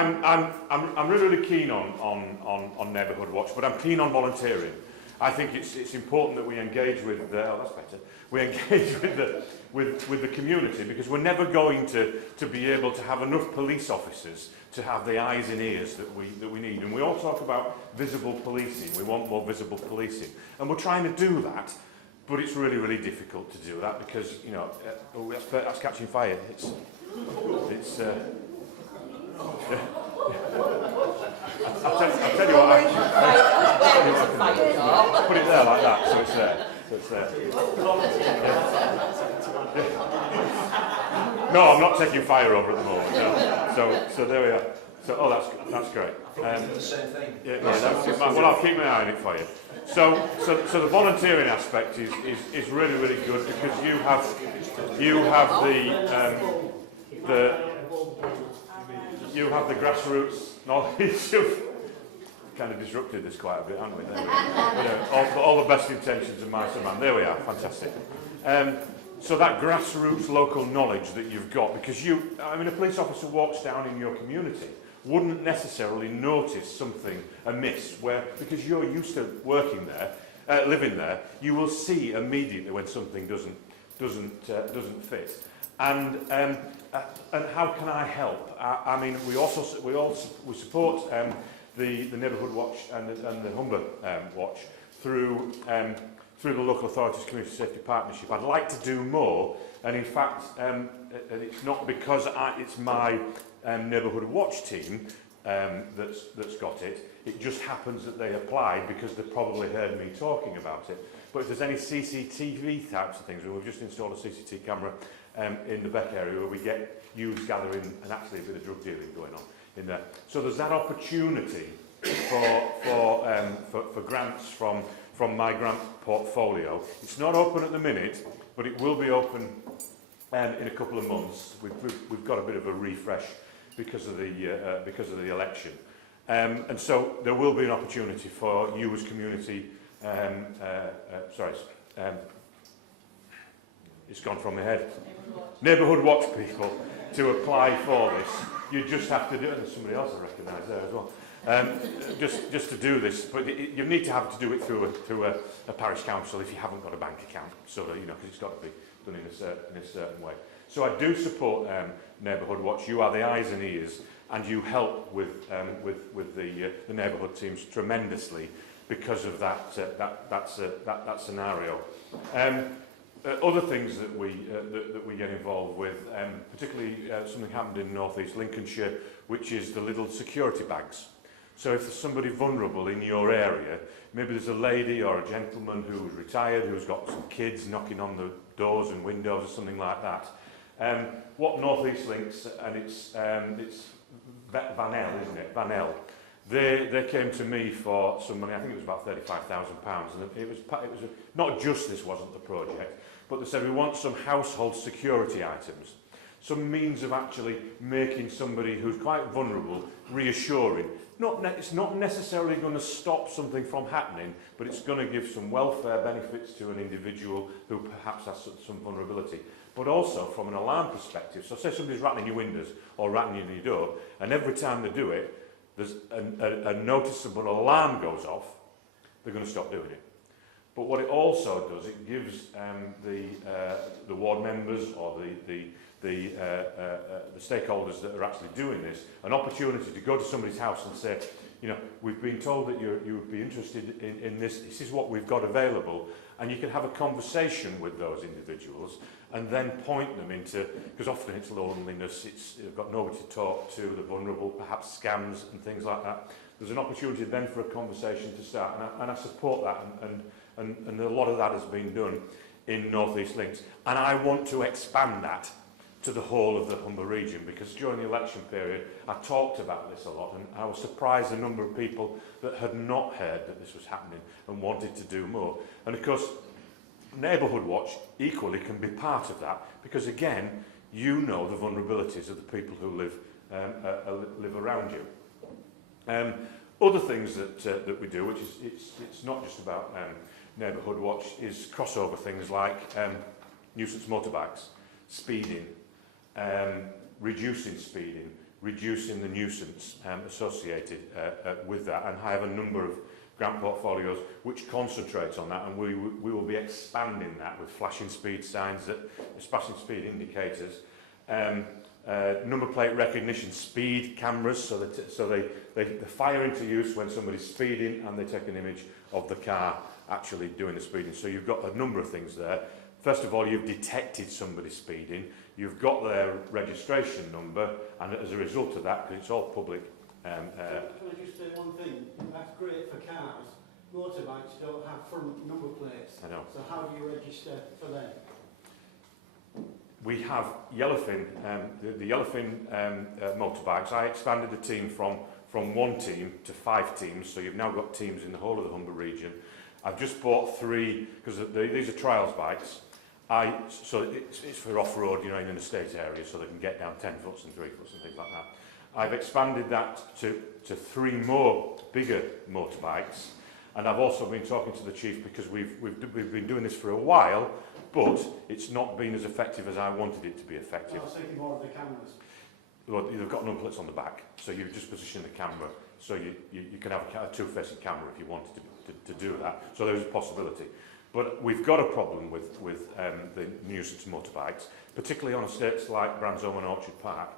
I'm really keen on Neighbourhood Watch, but I'm keen on volunteering. I think it's important that we engage with the, we engage with the community, because we're never going to be able to have enough police officers to have the eyes and ears that we need. And we all talk about visible policing. We want more visible policing, and we're trying to do that. But it's really, really difficult to do that because, you know, that's catching fire. I'll tell you what. Put it there like that, so it's there. No, I'm not taking fire over at the moment. No. So there we are. So that's great. The same thing. Yeah, well, I'll keep my eye on it for you. So the volunteering aspect is really, really good, because you have the grassroots knowledge. You've kind of disrupted this quite a bit, haven't we? But, all the best intentions of mice and man. There we are. Fantastic. So that grassroots local knowledge that you've got, because a police officer walks down in your community, wouldn't necessarily notice something amiss, because you're used to working there, living there, you will see immediately when something doesn't fit. And how can I help? We support the Neighbourhood Watch and the Humber Watch through the Local Authorities Community Safety Partnership. I'd like to do more, and in fact, it's not because it's my Neighbourhood Watch team that's got it. It just happens that they applied because they probably heard me talking about it. But if there's any CCTV types of things, we've just installed a CCTV camera in the Beck area where we get youths gathering and actually a bit of drug dealing going on in there. So there's that opportunity for grants from my grant portfolio. It's not open at the minute, but it will be open in a couple of months. We've got a bit of a refresh because of the election, and so there will be an opportunity for you as community. It's gone from my head. Neighbourhood Watch people to apply for this. You just have to do it. There's somebody else I recognise there as well. Just to do this, but you need to have to do it through a parish council if you haven't got a bank account. So that, because it's got to be done in a certain way. So I do support Neighbourhood Watch. You are the eyes and ears, and you help with the neighbourhood teams tremendously because of that scenario. Other things that we get involved with, particularly something happened in North East Lincolnshire, which is the little security bags. So if there's somebody vulnerable in your area, maybe there's a lady or a gentleman who's retired, who's got some kids knocking on the doors and windows or something like that. What North East Links, and it's Vanel, isn't it? Vanel. They came to me for some money. I think it was about £35,000, and it was not just this wasn't the project, but they said we want some household security items, some means of actually making somebody who's quite vulnerable reassuring. It's not necessarily going to stop something from happening, but it's going to give some welfare benefits to an individual who perhaps has some vulnerability. But also from an alarm perspective. So say somebody's rattling your windows or rattling your door, and every time they do it, there's a noticeable alarm goes off, they're going to stop doing it. But what it also does, it gives the ward members or the stakeholders that are actually doing this an opportunity to go to somebody's house and say, we've been told that you would be interested in this. This is what we've got available, and you can have a conversation with those individuals and then point them into, because often it's loneliness, they've got nobody to talk to, the vulnerable, perhaps scams and things like that. There's an opportunity then for a conversation to start, and I support that, and a lot of that has been done in North East Links. And I want to expand that to the whole of the Humber region, because during the election period I talked about this a lot, and I was surprised the number of people that had not heard that this was happening and wanted to do more. And of course, Neighbourhood Watch equally can be part of that, because again, you know the vulnerabilities of the people who live around you. Other things that we do, which is it's not just about Neighbourhood Watch, is crossover things like nuisance motorbikes, speeding, reducing speeding, reducing the nuisance associated with that, and I have a number of grant portfolios which concentrates on that, and we will be expanding that with flashing speed signs, flashing speed indicators, number plate recognition, speed cameras, so they fire into use when somebody's speeding, and they take an image of the car actually doing the speeding. So you've got a number of things there. First of all, you've detected somebody speeding, you've got their registration number, and as a result of that, because it's all public. Can I just say one thing? That's great for cars. Motorbikes don't have front number plates. I know. So how do you register for them? We have Yellowfin, the Yellowfin motorbikes. I expanded the team from 1 team to 5 teams, so you've now got teams in the whole of the Humber region. I've just bought 3, because these are trials bikes. So it's for off-road, you know, in an estate area, so they can get down 10 foots and 3 foots and things like that. I've expanded that to 3 more bigger motorbikes, and I've also been talking to the chief because we've been doing this for a while, but it's not been as effective as I wanted it to be effective. I was thinking more of the cameras. Well, you've got number plates on the back, so you just position the camera, so you can have a 2-facing camera if you wanted to do that. So there's a possibility. But we've got a problem with the nuisance motorbikes, particularly on estates like Bransholme and Orchard Park.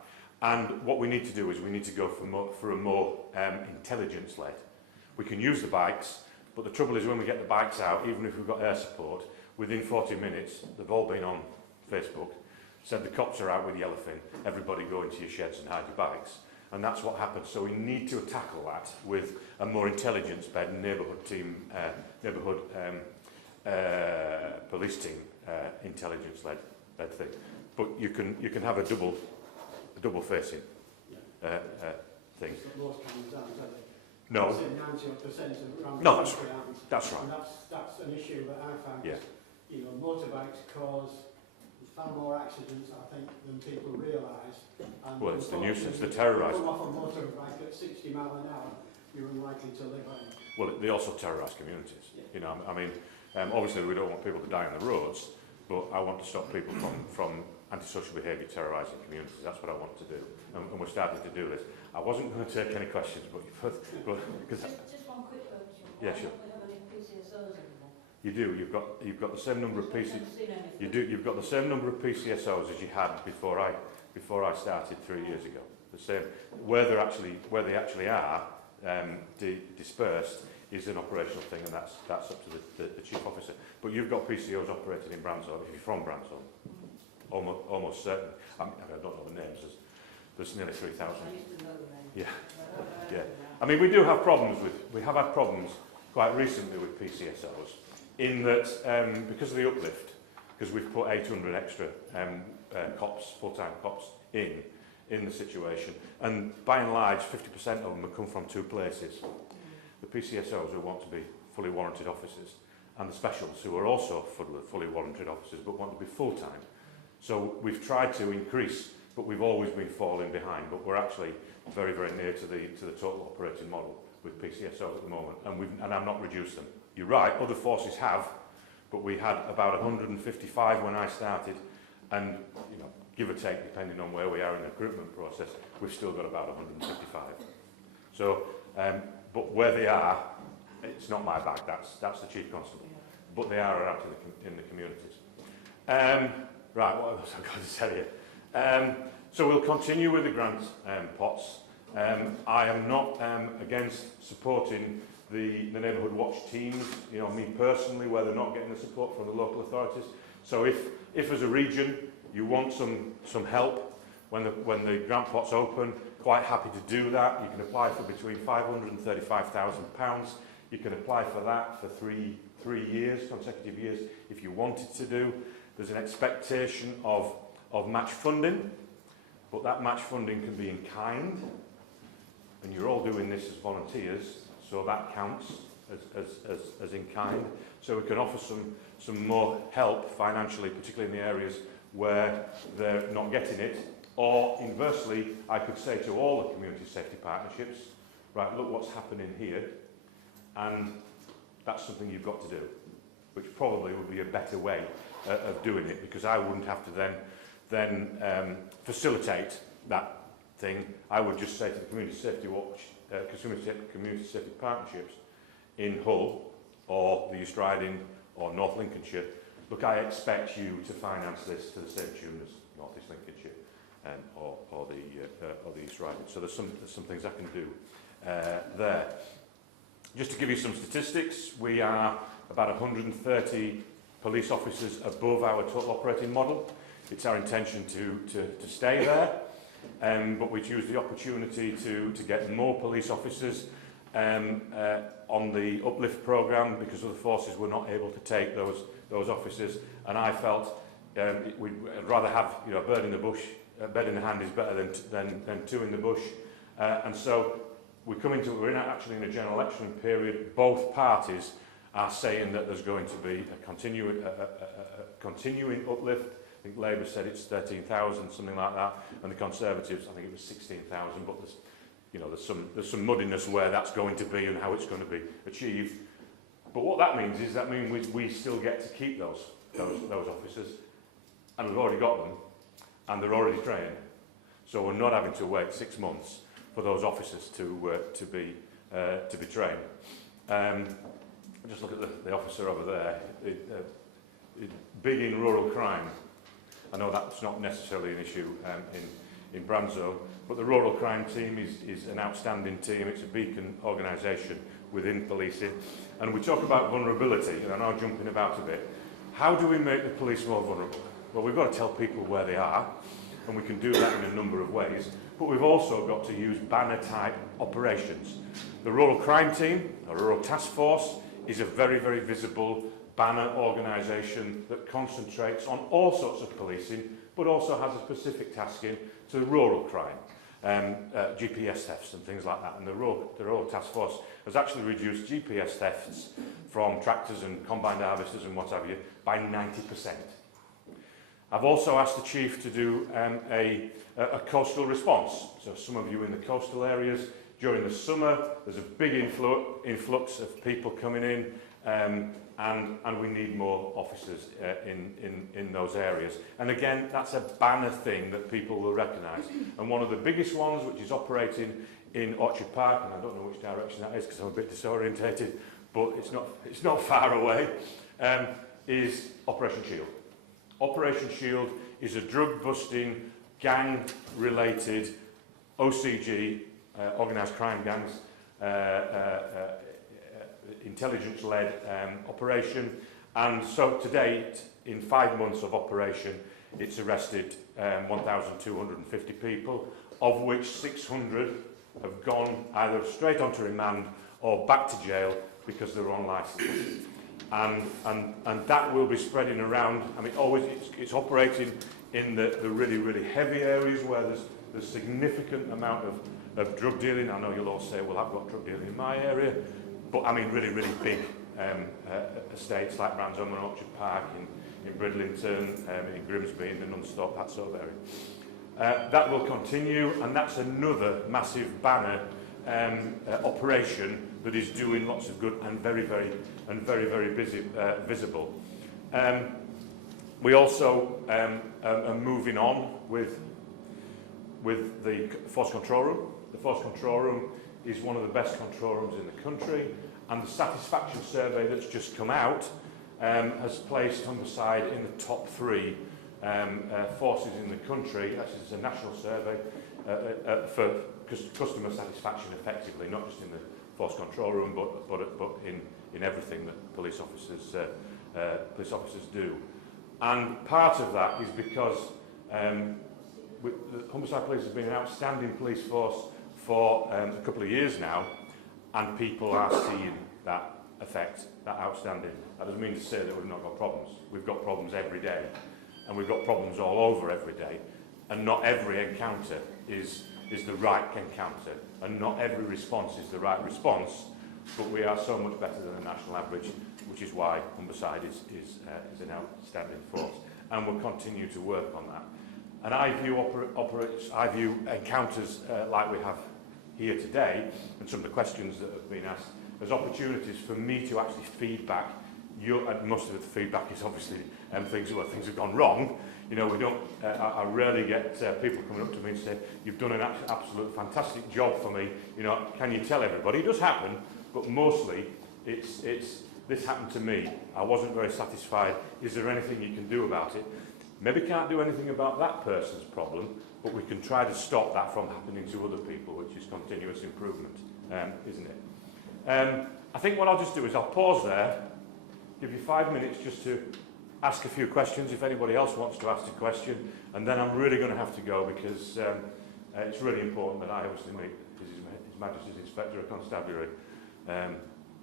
And what we need to do is we need to go for a more intelligence-led. We can use the bikes, but the trouble is when we get the bikes out, even if we've got air support, within 40 minutes, they've all been on Facebook, said the cops are out with Yellowfin, everybody go into your sheds and hide your bikes. And that's what happens. So we need to tackle that with a more intelligence-led neighbourhood team, police team, intelligence-led thing. But you can have a double facing thing. No. No, that's right. And that's an issue that I found. Yeah. You know, motorbikes cause far more accidents, I think, than people realise. Well, it's the nuisance, the terrorising. Come off a motorbike at 60 miles an hour, you're unlikely to live on. Well, they also terrorise communities. Yeah. You know, I mean, obviously we don't want people to die on the roads, but I want to stop people from antisocial behaviour terrorising communities. That's what I want to do, and we're starting to do this. I wasn't going to take any questions, but because just one quick question. Yeah, sure. Don't we have any PCSOs anymore? you do, you've got the same number of you've got the same number of PCSOs as you had before I started 3 years ago. The same where they actually are dispersed is an operational thing, and that's up to the chief officer. But you've got PCOs operating in Bransholme if you're from Bransholme. Almost certain. I don't know the names. There's nearly 3,000. Yeah, yeah. I mean, we do have problems we have had problems quite recently with PCSOs in that because of the uplift, because we've put 800 extra cops, full-time cops in the situation, and by and large 50% of them have come from 2 places. The PCSOs who want to be fully warranted officers, and the specials who are also fully warranted officers but want to be full-time. So we've tried to increase, but we've always been falling behind. But we're actually very, very near to the total operating model with PCSOs at the moment, and I've not reduced them. You're right, other forces have, but we had about 155 when I started, and you know, give or take, depending on where we are in the recruitment process, we've still got about 155. So, but where they are, it's not my bag. That's the chief constable, but they are out in the communities. Right, what else I've got to tell you? So we'll continue with the grant pots. I am not against supporting the neighbourhood watch teams, you know, me personally, where they're not getting the support from the local authorities. So if as a region you want some help when the grant pot's open, quite happy to do that. You can apply for between £500 and £35,000. You can apply for that for three years, consecutive years, if you wanted to do. There's an expectation of match funding, but that match funding can be in kind, and you're all doing this as volunteers, so that counts as in kind. So we can offer some more help financially, particularly in the areas where they're not getting it. Or inversely, I could say to all the community safety partnerships, right, look what's happening here, and that's something you've got to do, which probably would be a better way of doing it, because I wouldn't have to then facilitate that thing, I would just say to the community safety community safety partnerships in Hull or the East Riding or North Lincolnshire, look, I expect you to finance this to the same tune as North East Lincolnshire or the East Riding. So there's some things I can do there. Just to give you some statistics, we are about 130 police officers above our total operating model. It's our intention to stay there, but we choose the opportunity to get more police officers on the uplift programme because other forces were not able to take those officers, and I felt I'd rather have a bird in the bush, a bed in the hand is better than two in the bush, and so we're actually in a general election period. Both parties are saying that there's going to be a continuing uplift. I think Labour said it's 13,000, something like that, and the Conservatives, I think it was 16,000. But there's some muddiness where that's going to be and how it's going to be achieved. But what that means is we still get to keep those officers, and we've already got them, and they're already trained. So we're not having to wait 6 months for those officers to be trained. Just look at the officer over there. Big in rural crime. I know that's not necessarily an issue in Branzo, but the rural crime team is an outstanding team. It's a beacon organisation within policing. And we talk about vulnerability, and I know I'm jumping about a bit. How do we make the police more vulnerable? Well, we've got to tell people where they are, and we can do that in a number of ways. But we've also got to use banner-type operations. The rural crime team, or rural task force, is a very, very visible banner organisation that concentrates on all sorts of policing, but also has a specific tasking to rural crime, GPS thefts and things like that. And the rural task force has actually reduced GPS thefts from tractors and combined harvesters and what have you by 90%. I've also asked the Chief to do a coastal response. So some of you in the coastal areas, during the summer, there's a big influx of people coming in, and we need more officers in those areas. And again, that's a banner thing that people will recognise. And one of the biggest ones, which is operating in Orchard Park, and I don't know which direction that is because I'm a bit disorientated, but it's not far away, is Operation Shield. Operation Shield is a drug-busting, gang-related OCG, organised crime gangs, intelligence-led operation. And so to date, in 5 months of operation, it's arrested 1,250 people, of which 600 have gone either straight onto remand or back to jail because they're on licence. And that will be spreading around. I mean, always it's operating in the really, really heavy areas where there's significant amount of drug dealing. I know you'll all say, well, I've got drug dealing in my area, but I mean really, really big estates like Branzo and Orchard Park, in Bridlington, in Grimsby, in the Non-Stop, that sort of area. That will continue, and that's another massive banner operation that is doing lots of good and very, very busy, visible. We also are moving on with the Force Control Room. The Force Control Room is one of the best control rooms in the country, and the satisfaction survey that's just come out has placed Humberside in the top 3 forces in the country. Actually, it's a national survey for customer satisfaction effectively, not just in the Force Control Room, but in everything that police officers do. And part of that is because the Humberside Police has been an outstanding police force for a couple of years now, and people are seeing that effect, that outstanding. That doesn't mean to say that we've not got problems. We've got problems every day, and we've got problems all over every day, and not every encounter is the right encounter, and not every response is the right response, but we are so much better than the national average, which is why Humberside is an outstanding force, and we'll continue to work on that. And I view encounters like we have here today, and some of the questions that have been asked, as opportunities for me to actually feed back and most of the feedback is obviously things have gone wrong. You know, we don't. I rarely get people coming up to me and say, "You've done an absolute fantastic job for me. You know, can you tell everybody?" It does happen, but mostly it's this happened to me. I wasn't very satisfied. Is there anything you can do about it? Maybe can't do anything about that person's problem, but we can try to stop that from happening to other people, which is continuous improvement, isn't it? I think what I'll just do is I'll pause there, give you 5 minutes just to ask a few questions if anybody else wants to ask a question, and then I'm really going to have to go because it's really important that I obviously meet His Majesty's Inspector of Constabulary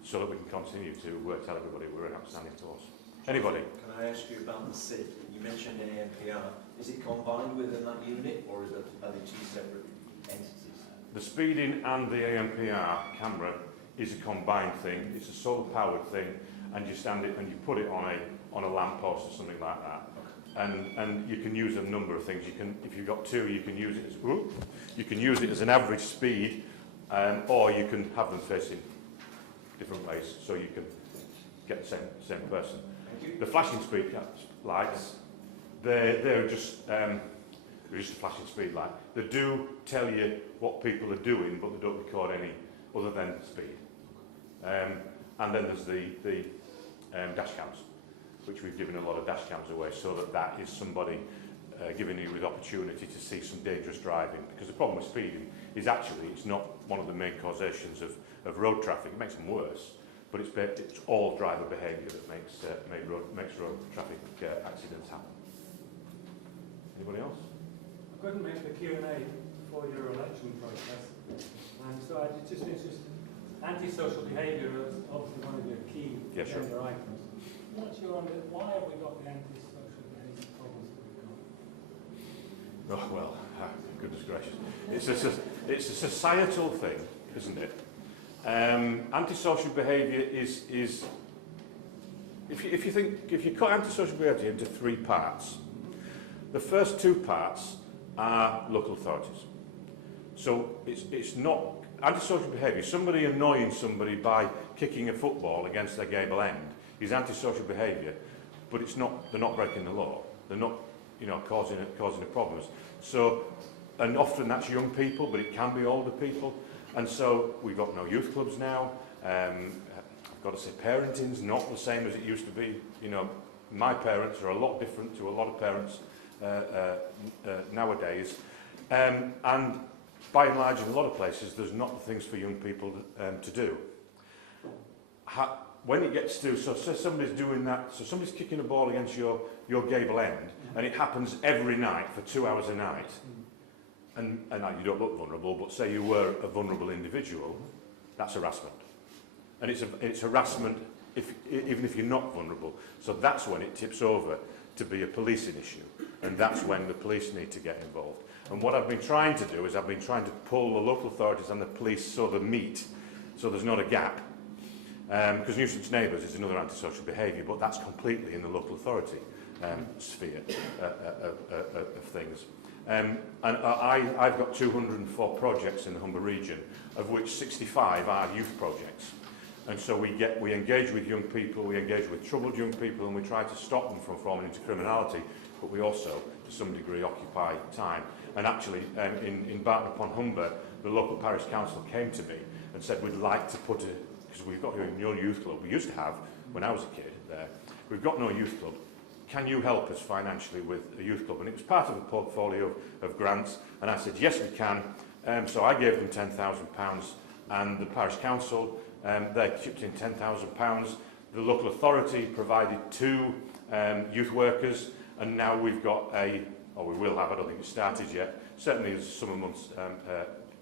so that we can continue to tell everybody we're an outstanding force. Anybody? Can I ask you about the SID? You mentioned ANPR. Is it combined within that unit, or are they two separate entities? The speeding and the ANPR camera is a combined thing. It's a solar-powered thing, and you stand it and you put it on a lamppost or something like that. And you can use a number of things. You can, if you've got two, you can use it as an average speed, or you can have them facing different ways, so you can get the same person. The flashing speed lights, they're just a flashing speed light. They do tell you what people are doing, but they don't record any other than speed. And then there's the dash cams, which we've given a lot of dash cams away, so that is somebody giving you the opportunity to see some dangerous driving. Because the problem with speeding is actually it's not one of the main causations of road traffic. It makes them worse, but it's all driver behaviour that makes road traffic accidents happen. Anybody else? I couldn't make the Q&A for your election process, and so I just interested. Antisocial behaviour is obviously one of your key agenda items. What's your why have we got the antisocial behaviour problems that we've got? Oh well, goodness gracious! It's a societal thing, isn't it? Antisocial behaviour is if you cut antisocial behaviour into three parts, the first two parts are local authorities. So it's not antisocial behaviour. Somebody annoying somebody by kicking a football against their gable end is antisocial behaviour, but it's not. They're not breaking the law. They're not, causing the problems. So, and often that's young people, but it can be older people. And so we've got no youth clubs now. I've got to say, parenting's not the same as it used to be. My parents are a lot different to a lot of parents nowadays, and by and large, in a lot of places, there's not the things for young people to do. When it gets to, so somebody's doing that, so somebody's kicking a ball against your gable end, and it happens every night for 2 hours a night, and you don't look vulnerable, but say you were a vulnerable individual, that's harassment. And it's harassment even if you're not vulnerable. So that's when it tips over to be a policing issue, and that's when the police need to get involved. And what I've been trying to do is I've been trying to pull the local authorities and the police so they meet, so there's not a gap. Because nuisance neighbours is another antisocial behaviour, but that's completely in the local authority sphere of things. And I've got 204 projects in the Humber region, of which 65 are youth projects. And so we engage with young people, we engage with troubled young people, and we try to stop them from falling into criminality, but we also, to some degree, occupy time. And actually, in Barton upon Humber, the local parish council came to me and said, we'd like to put because we've got no youth club. We used to have, when I was a kid there, we've got no youth club. Can you help us financially with a youth club? And it was part of a portfolio of grants, and I said, yes, we can. So I gave them £10,000, and the parish council, they chipped in £10,000. The local authority provided 2 youth workers, and now we've got we will have, I don't think it's started yet, certainly as the summer months,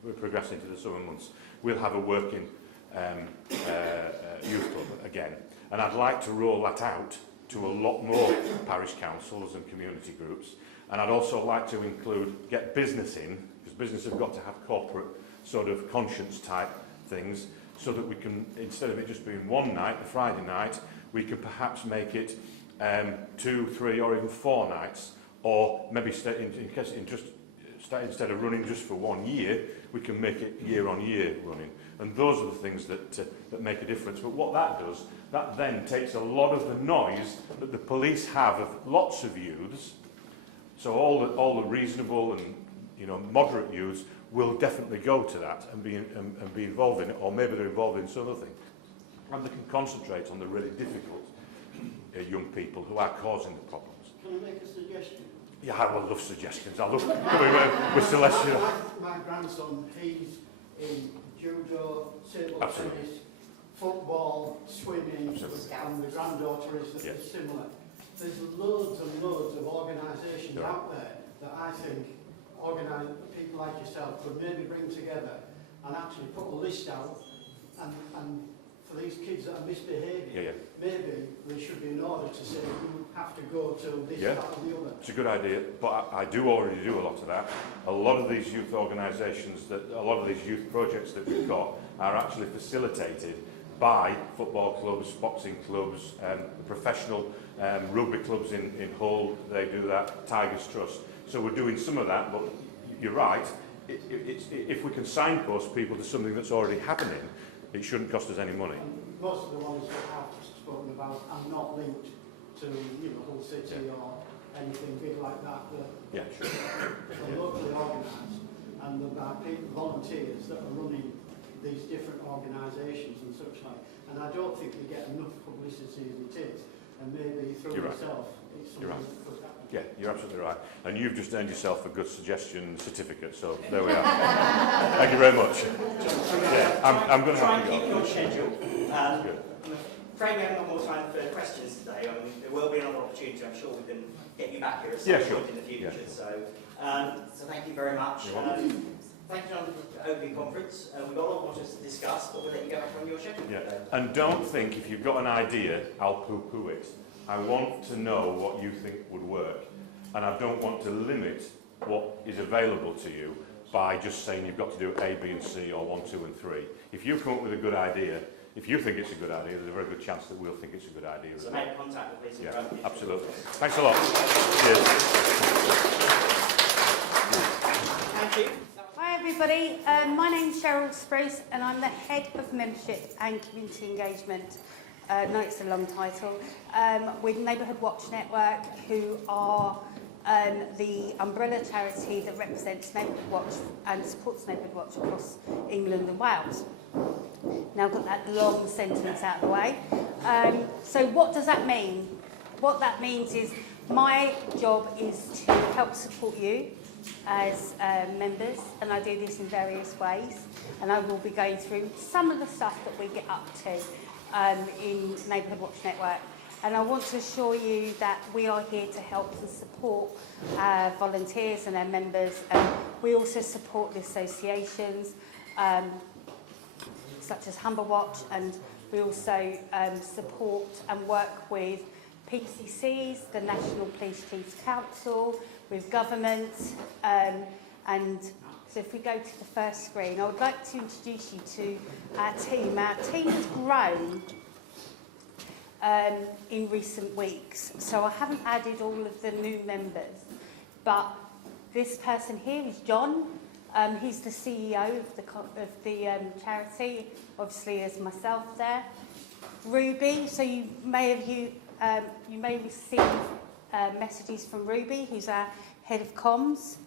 we're progressing to the summer months, we'll have a working youth club again. And I'd like to roll that out to a lot more parish councils and community groups. And I'd also like to get business in, because business have got to have corporate sort of conscience type things, so that we can, instead of it just being one night, the Friday night, we can perhaps make it 2, 3 or even 4 nights, or maybe instead of running just for 1 year, we can make it year on year running. And those are the things that make a difference. But what that does, that then takes a lot of the noise that the police have of lots of youths. So all the reasonable and moderate youths will definitely go to that and be involved in it, or maybe they're involved in some other thing. And they can concentrate on the really difficult young people who are causing the problems. Can I make a suggestion? Yeah, I will love suggestions. I love coming with Celestial. My grandson, he's in judo, table Absolutely. tennis, football, swimming, Absolutely. and the granddaughter is Yeah. similar. There's loads and loads of organisations Yeah. out there that I think people like yourself could maybe bring together and actually put a list out, and for these kids that are misbehaving, Yeah. maybe there should be an order to say you have to go to this, Yeah. that and the other. It's a good idea, but I do already do a lot of that. A lot of these youth organisations, a lot of these youth projects that we've got are actually facilitated by football clubs, boxing clubs, professional rugby clubs in Hull. They do that, Tigers Trust. So we're doing some of that, but you're right. If we can signpost people to something that's already happening, it shouldn't cost us any money. And most of the ones that I've spoken about are not linked to Hull City or anything big like that. Yeah, sure. They're locally organised, and there are volunteers that are running these different organisations and such like. And I don't think they get enough publicity as it is. And maybe through You're right. yourself, it's something You're right. that could happen. Yeah, you're absolutely right. And you've just earned yourself a good suggestion certificate, so there we are. Thank you very much. Yeah, I'm going to try have and to keep go. your schedule. Good. I'm afraid we haven't got more time for questions today. I mean, there will be another opportunity. I'm sure we can get you back here at some Yeah, sure. point in the future. Yeah. So thank you very much. You're welcome. Thank you, John, for the opening conference. We've got a lot more to discuss, but we'll let you go back on your schedule. Yeah. And don't think if you've got an idea, I'll poo-poo it. I want to know what you think would work. And I don't want to limit what is available to you by just saying you've got to do A, B and C or 1, 2 and 3. If you come up with a good idea, if you think it's a good idea, there's a very good chance that we'll think it's a good idea as So well. make contact with Lisa. Yeah, absolutely. Thanks a lot. Cheers. Thank you. Hi everybody, my name's Cheryl Spruce and I'm the Head of Membership and Community Engagement, no it's a long title, with Neighbourhood Watch Network, who are the umbrella charity that represents Neighbourhood Watch and supports Neighbourhood Watch across England and Wales. Now I've got that long sentence out of the way. So what does that mean? What that means is my job is to help support you as members, and I do this in various ways, and I will be going through some of the stuff that we get up to in Neighbourhood Watch Network. And I want to assure you that we are here to help and support volunteers and their members. We also support the associations such as Humber Watch, and we also support and work with PCCs, the National Police Chiefs Council, with government, and so if we go to the first screen, I would like to introduce you to our team. Our team has grown in recent weeks, so I haven't added all of the new members, but this person here is John. He's the CEO of the charity, obviously as myself there. Ruby, so you may receive messages from Ruby, who's our head of comms.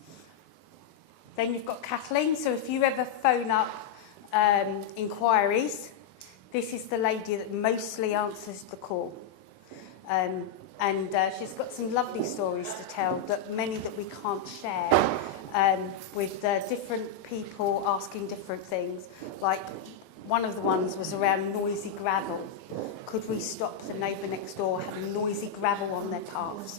Then you've got Kathleen, so if you ever phone up inquiries, this is the lady that mostly answers the call. And she's got some lovely stories to tell, that many that we can't share, with different people asking different things. Like one of the ones was around noisy gravel. Could we stop the neighbour next door having noisy gravel on their paths?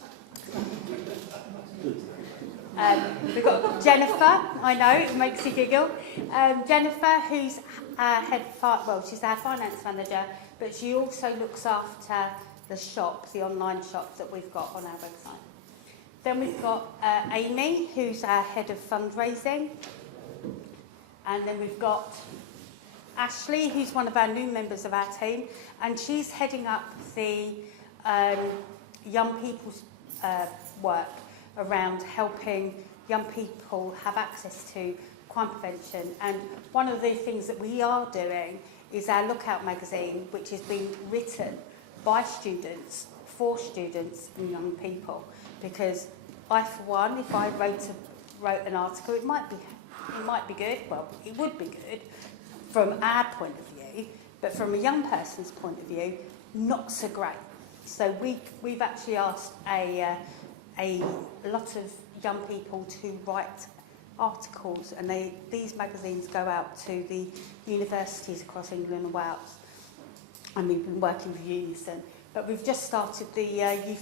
We've got Jennifer, I know, it makes you giggle. Jennifer, who's our she's our finance manager, but she also looks after the shop, the online shop that we've got on our website. Then we've got Amy, who's our head of fundraising. And then we've got Ashley, who's one of our new members of our team, and she's heading up the young people's work around helping young people have access to crime prevention. And one of the things that we are doing is our Lookout magazine, which has been written by students, for students and young people. Because I, for one, if I wrote an article, it might be good, well, it would be good from our point of view, but from a young person's point of view, not so great. So we've actually asked a lot of young people to write articles, and these magazines go out to the universities across England and Wales. And we've been working with Unison, but we've just started the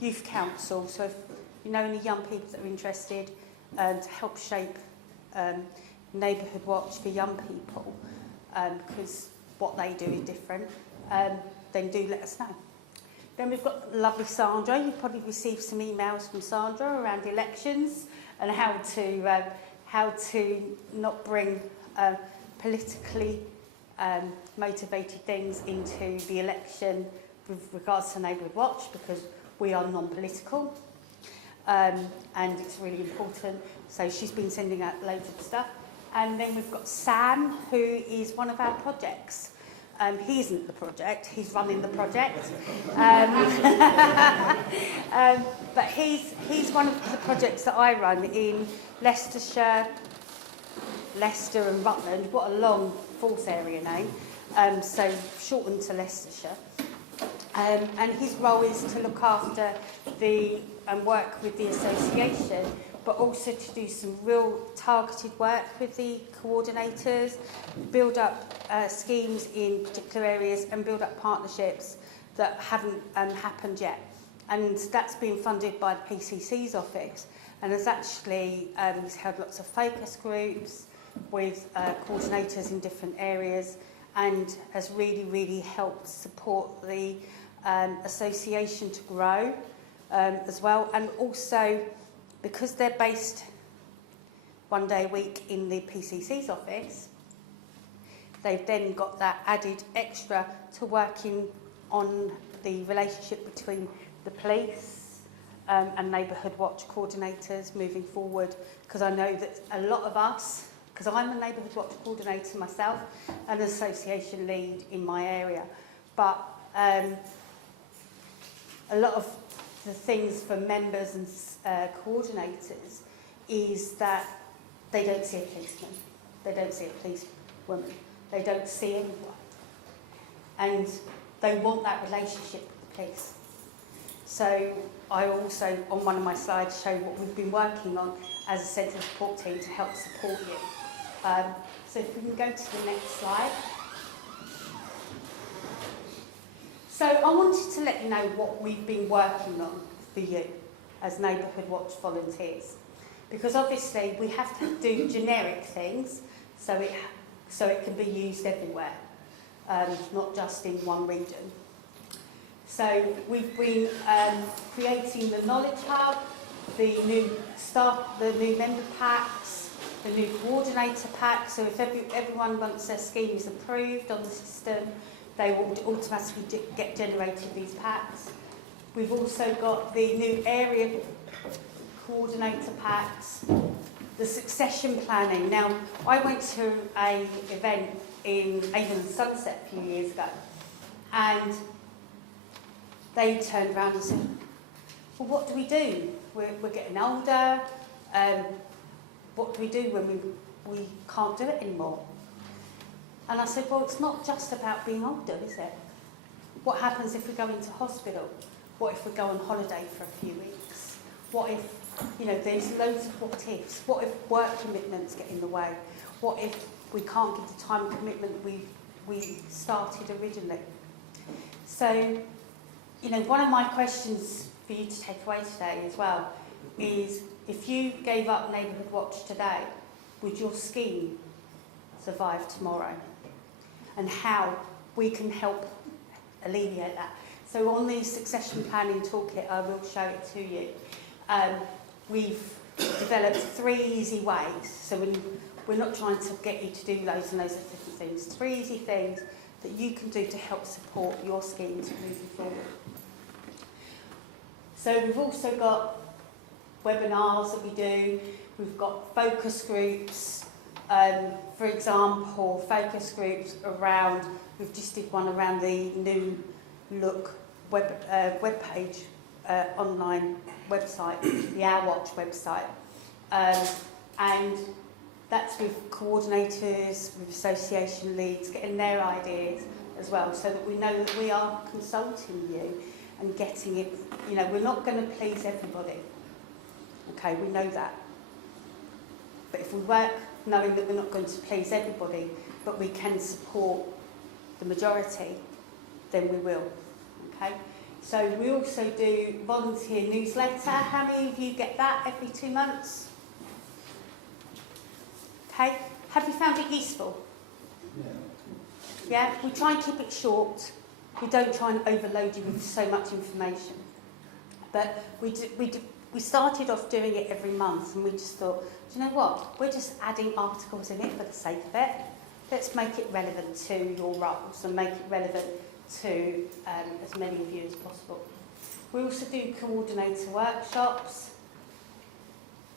youth council. So if you know any young people that are interested to help shape Neighbourhood Watch for young people, because what they do is different, then do let us know. Then we've got lovely Sandra. You've probably received some emails from Sandra around elections and how to not bring politically motivated things into the election with regards to Neighbourhood Watch, because we are non-political, and it's really important. So she's been sending out loads of stuff. And then we've got Sam, who is one of our projects. He isn't the project, he's running the project. But he's one of the projects that I run in Leicestershire, Leicester and Rutland. What a long force area name. So shortened to Leicestershire. And his role is to look after and work with the association, but also to do some real targeted work with the coordinators, build up schemes in particular areas and build up partnerships that haven't happened yet. And that's been funded by the PCC's office, and has actually he's held lots of focus groups with coordinators in different areas, and has really, really helped support the association to grow as well. And also, because they're based one day a week in the PCC's office, they've then got that added extra to working on the relationship between the police and Neighbourhood Watch coordinators moving forward. Because I know that a lot of us, because I'm a Neighbourhood Watch coordinator myself and an association lead in my area, but a lot of the things for members and coordinators is that they don't see a policeman, they don't see a policewoman, they don't see anyone. And they want that relationship with the police. So I also, on one of my slides, show what we've been working on as a central support team to help support you. So if we can go to the next slide. So I wanted to let you know what we've been working on for you as Neighbourhood Watch volunteers. Because obviously we have to do generic things so it can be used everywhere, not just in one region. So we've been creating the Knowledge Hub, the new member packs, the new coordinator pack. So if everyone, once their scheme is approved on the system, they will automatically get generated these packs. We've also got the new area coordinator packs, the succession planning. Now, I went to an event in Avon and Sunset a few years ago, and they turned around and said, well, what do we do? We're getting older. What do we do when we can't do it anymore? And I said, well, it's not just about being older, is it? What happens if we go into hospital? What if we go on holiday for a few weeks? What if, there's loads of what ifs. What if work commitments get in the way? What if we can't give the time commitment we started originally? So, one of my questions for you to take away today as well is, if you gave up Neighbourhood Watch today, would your scheme survive tomorrow? And how we can help alleviate that. So on the succession planning toolkit, I will show it to you. We've developed 3 easy ways. So we're not trying to get you to do loads and loads of different things. 3 easy things that you can do to help support your schemes moving forward. So we've also got webinars that we do. We've got focus groups. For example, focus groups around, we've just did one around the new look web page, online website, the Our Watch website. And that's with coordinators, with association leads, getting their ideas as well, so that we know that we are consulting you and getting it, you know, we're not going to please everybody. Okay, we know that. But if we work knowing that we're not going to please everybody, but we can support the majority, then we will. Okay? So we also do volunteer newsletter. How many of you get that every 2 months? Okay? Have you found it useful? Yeah? We try and keep it short. We don't try and overload you with so much information. But we started off doing it every month, and we just thought, do you know what? We're just adding articles in it for the sake of it. Let's make it relevant to your roles and make it relevant to as many of you as possible. We also do coordinator workshops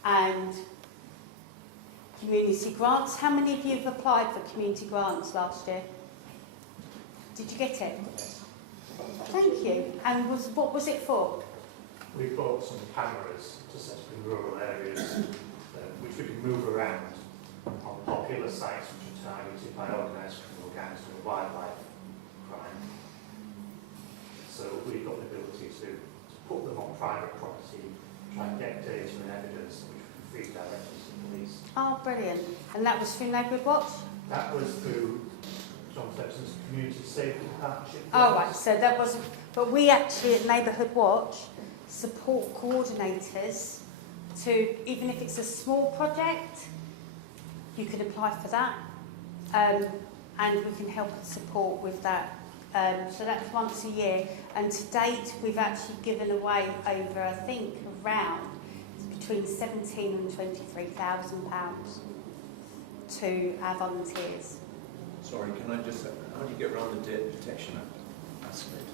and community grants. How many of you have applied for community grants last year? Did you get it? Thank you. And what was it for? We bought some cameras to set up in rural areas which we can move around on popular sites which are targeted by organised criminal gangs and wildlife crime. So we've got the ability to put them on private property, try and get data and evidence which we can feed directly to the police. Oh, brilliant. And that was through Neighbourhood Watch? That was through John Stepson's Community Safety Partnership. Oh, right. So that wasn't... But we actually at Neighbourhood Watch support coordinators to, even if it's a small project, you can apply for that, and we can help and support with that. So that's once a year, and to date we've actually given away over, I think, around between £17,000 and £23,000 to our volunteers. Sorry, can I just, how do you get around the data protection aspect?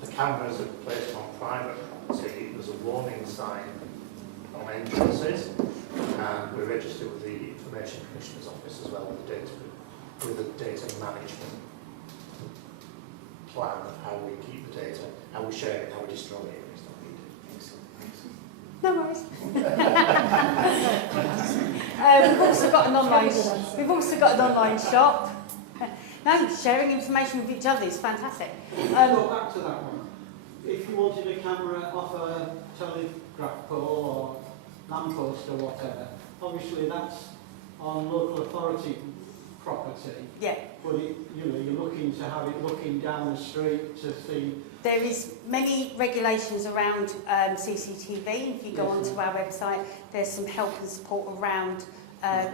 The cameras are placed on private property. There's a warning sign on entrances, and we're registered with the Information Commissioner's Office as well with the data management plan of how we keep the data, how we share it, how we destroy it if it's not needed. No worries. We've also got an online shop. No, sharing information with each other is fantastic. Go back to that one. If you wanted a camera off a telegraph pole or lamppost or whatever, obviously that's on local authority property. Yeah. But you're looking to have it looking down the street to see. There is many regulations around CCTV. If you go onto our website, there's some help and support around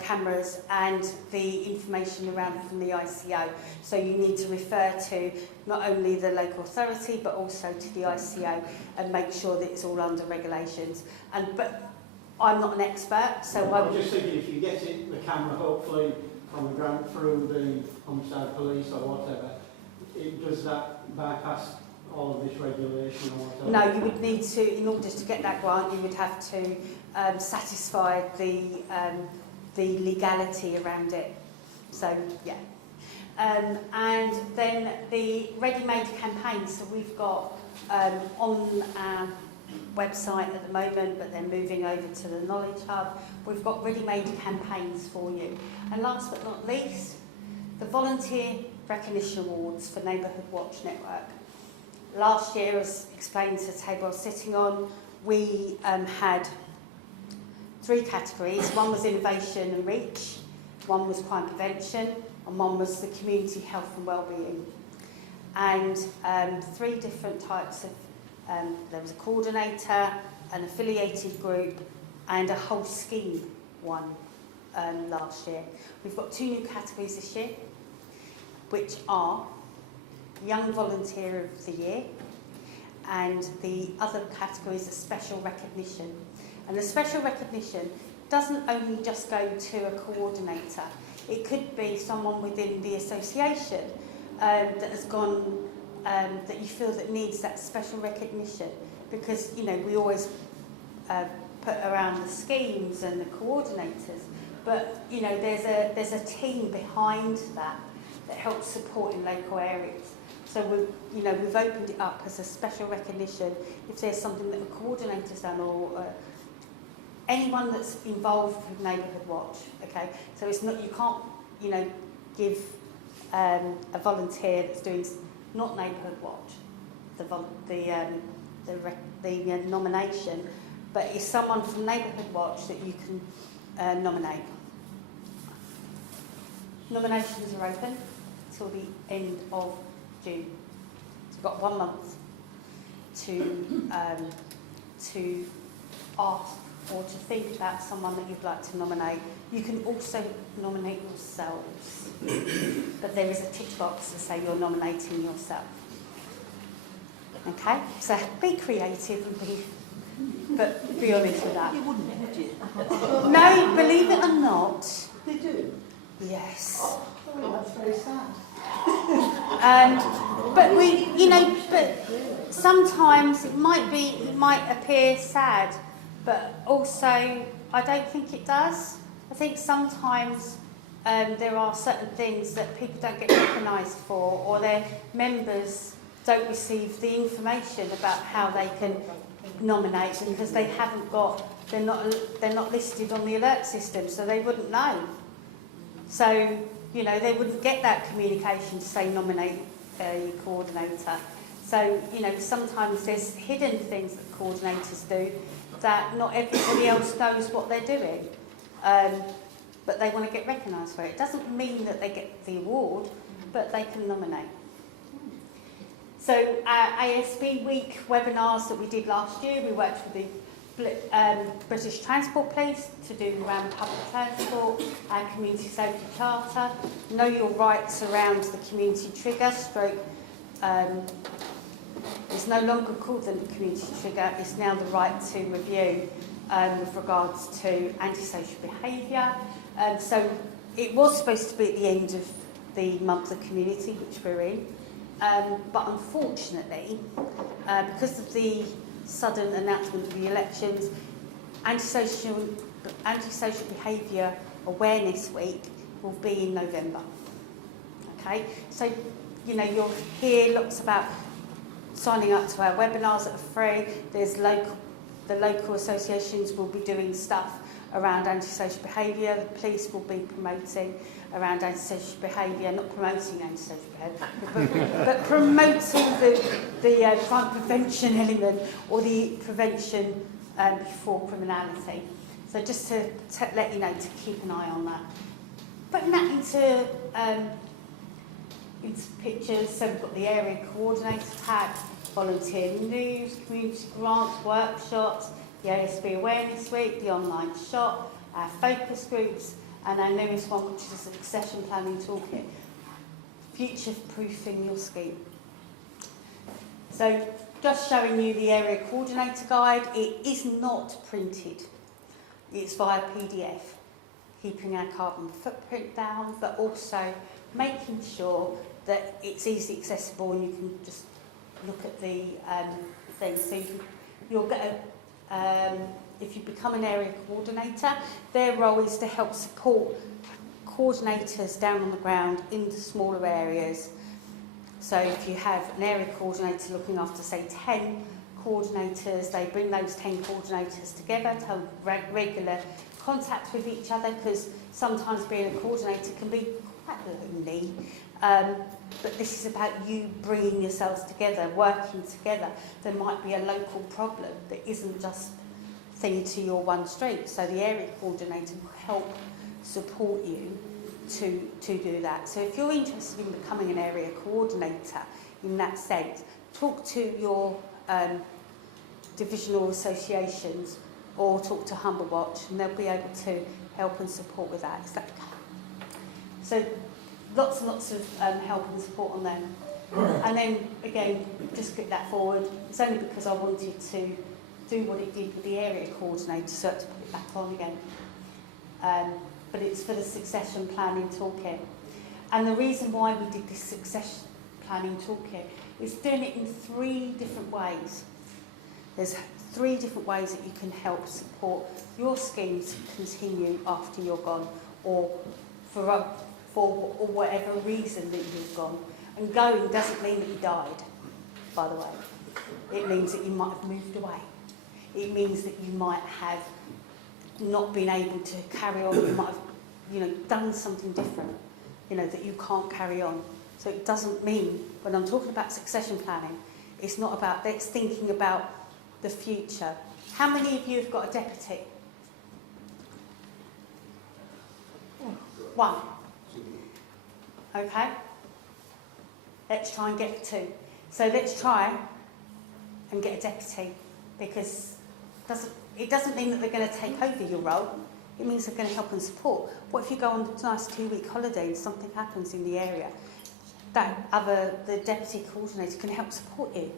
cameras and the information around from the ICO. So you need to refer to not only the local authority but also to the ICO and make sure that it's all under regulations. But I'm not an expert, so I'm just thinking if you get it, the camera hopefully on the ground through the homicide police or whatever, does that bypass all of this regulation or whatever? No, you would need to, in order to get that grant, you would have to satisfy the legality around it. So, yeah. And then the ready-made campaigns, so we've got on our website at the moment, but then moving over to the Knowledge Hub, we've got ready-made campaigns for you. And last but not least, the Volunteer Recognition Awards for Neighbourhood Watch Network. Last year, as explained to the table I was sitting on, we had 3 categories. One was innovation and reach, one was crime prevention, and one was the community health and wellbeing. And 3 different types of, there was a coordinator, an affiliated group, and a whole scheme one last year. We've got 2 new categories this year, which are Young Volunteer of the Year, and the other category is a special recognition. And the special recognition doesn't only just go to a coordinator. It could be someone within the association that has gone, that you feel that needs that special recognition. Because, you know, we always put around the schemes and the coordinators. But you know, there's a team behind that helps support in local areas. So we've opened it up as a special recognition if there's something that a coordinator's done or anyone that's involved with Neighbourhood Watch. Okay, so it's not, you can't give a volunteer that's doing not Neighbourhood Watch the nomination, but it's someone from Neighbourhood Watch that you can nominate. Nominations are open till the end of June. So you've got 1 month to ask or to think about someone that you'd like to nominate. You can also nominate yourselves, but there is a tick box to say you're nominating yourself. Okay, so be creative and be honest with that. You wouldn't, would you? No, believe it or not. They do? Yes. Oh, that's very sad. But sometimes it might appear sad, but also I don't think it does. I think sometimes there are certain things that people don't get recognised for, or their members don't receive the information about how they can nominate them because they haven't got, they're not listed on the alert system, so they wouldn't know. So, they wouldn't get that communication to say nominate your coordinator. So, sometimes there's hidden things that coordinators do that not everybody else knows what they're doing. But they want to get recognised for it. It doesn't mean that they get the award, but they can nominate. So our ASB Week webinars that we did last year, we worked with the British Transport Police to do around public transport, our Community Safety Charter, know your rights around the community trigger stroke. It's no longer called the community trigger, it's now the right to review with regards to antisocial behaviour. So it was supposed to be at the end of the month of community, which we're in. But unfortunately, because of the sudden announcement of the elections, antisocial behaviour awareness week will be in November. Okay, so you'll hear lots about signing up to our webinars that are free. There's the local associations will be doing stuff around antisocial behaviour. The police will be promoting around antisocial behaviour, not promoting antisocial behaviour, but promoting the crime prevention element or the prevention before criminality. So just to let you know to keep an eye on that. Putting that into pictures, so we've got the area coordinator tab, volunteer news, community grants, workshops, the ASB Awareness Week, the online shop, our focus groups, and our newest one, which is a succession planning toolkit, future-proofing your scheme. So just showing you the area coordinator guide. It is not printed. It's via PDF, keeping our carbon footprint down, but also making sure that it's easily accessible and you can just look at the thing. So you'll get if you become an area coordinator, their role is to help support coordinators down on the ground in the smaller areas. So if you have an area coordinator looking after, say, 10 coordinators, they bring those 10 coordinators together to have regular contact with each other, because sometimes being a coordinator can be quite lonely. But this is about you bringing yourselves together, working together. There might be a local problem that isn't just thing to your one street. So the area coordinator will help support you to do that. So if you're interested in becoming an area coordinator in that sense, talk to your divisional associations or talk to Humber Watch, and they'll be able to help and support with that. Is that okay? So lots and lots of help and support on them. And then, again, just click that forward. It's only because I wanted to do what it did with the area coordinator, so I had to put it back on again. But it's for the succession planning toolkit. And the reason why we did this succession planning toolkit is doing it in 3 different ways. There's 3 different ways that you can help support your schemes continue after you're gone, or for whatever reason that you've gone. And going doesn't mean that you died, by the way. It means that you might have moved away. It means that you might have not been able to carry on. You might have, done something different, that you can't carry on. So it doesn't mean, when I'm talking about succession planning, it's not about, it's thinking about the future. How many of you have got a deputy? 1. Okay? Let's try and get 2. So let's try and get a deputy, because it doesn't mean that they're going to take over your role. It means they're going to help and support. What if you go on a nice 2-week holiday and something happens in the area? The deputy coordinator can help support you.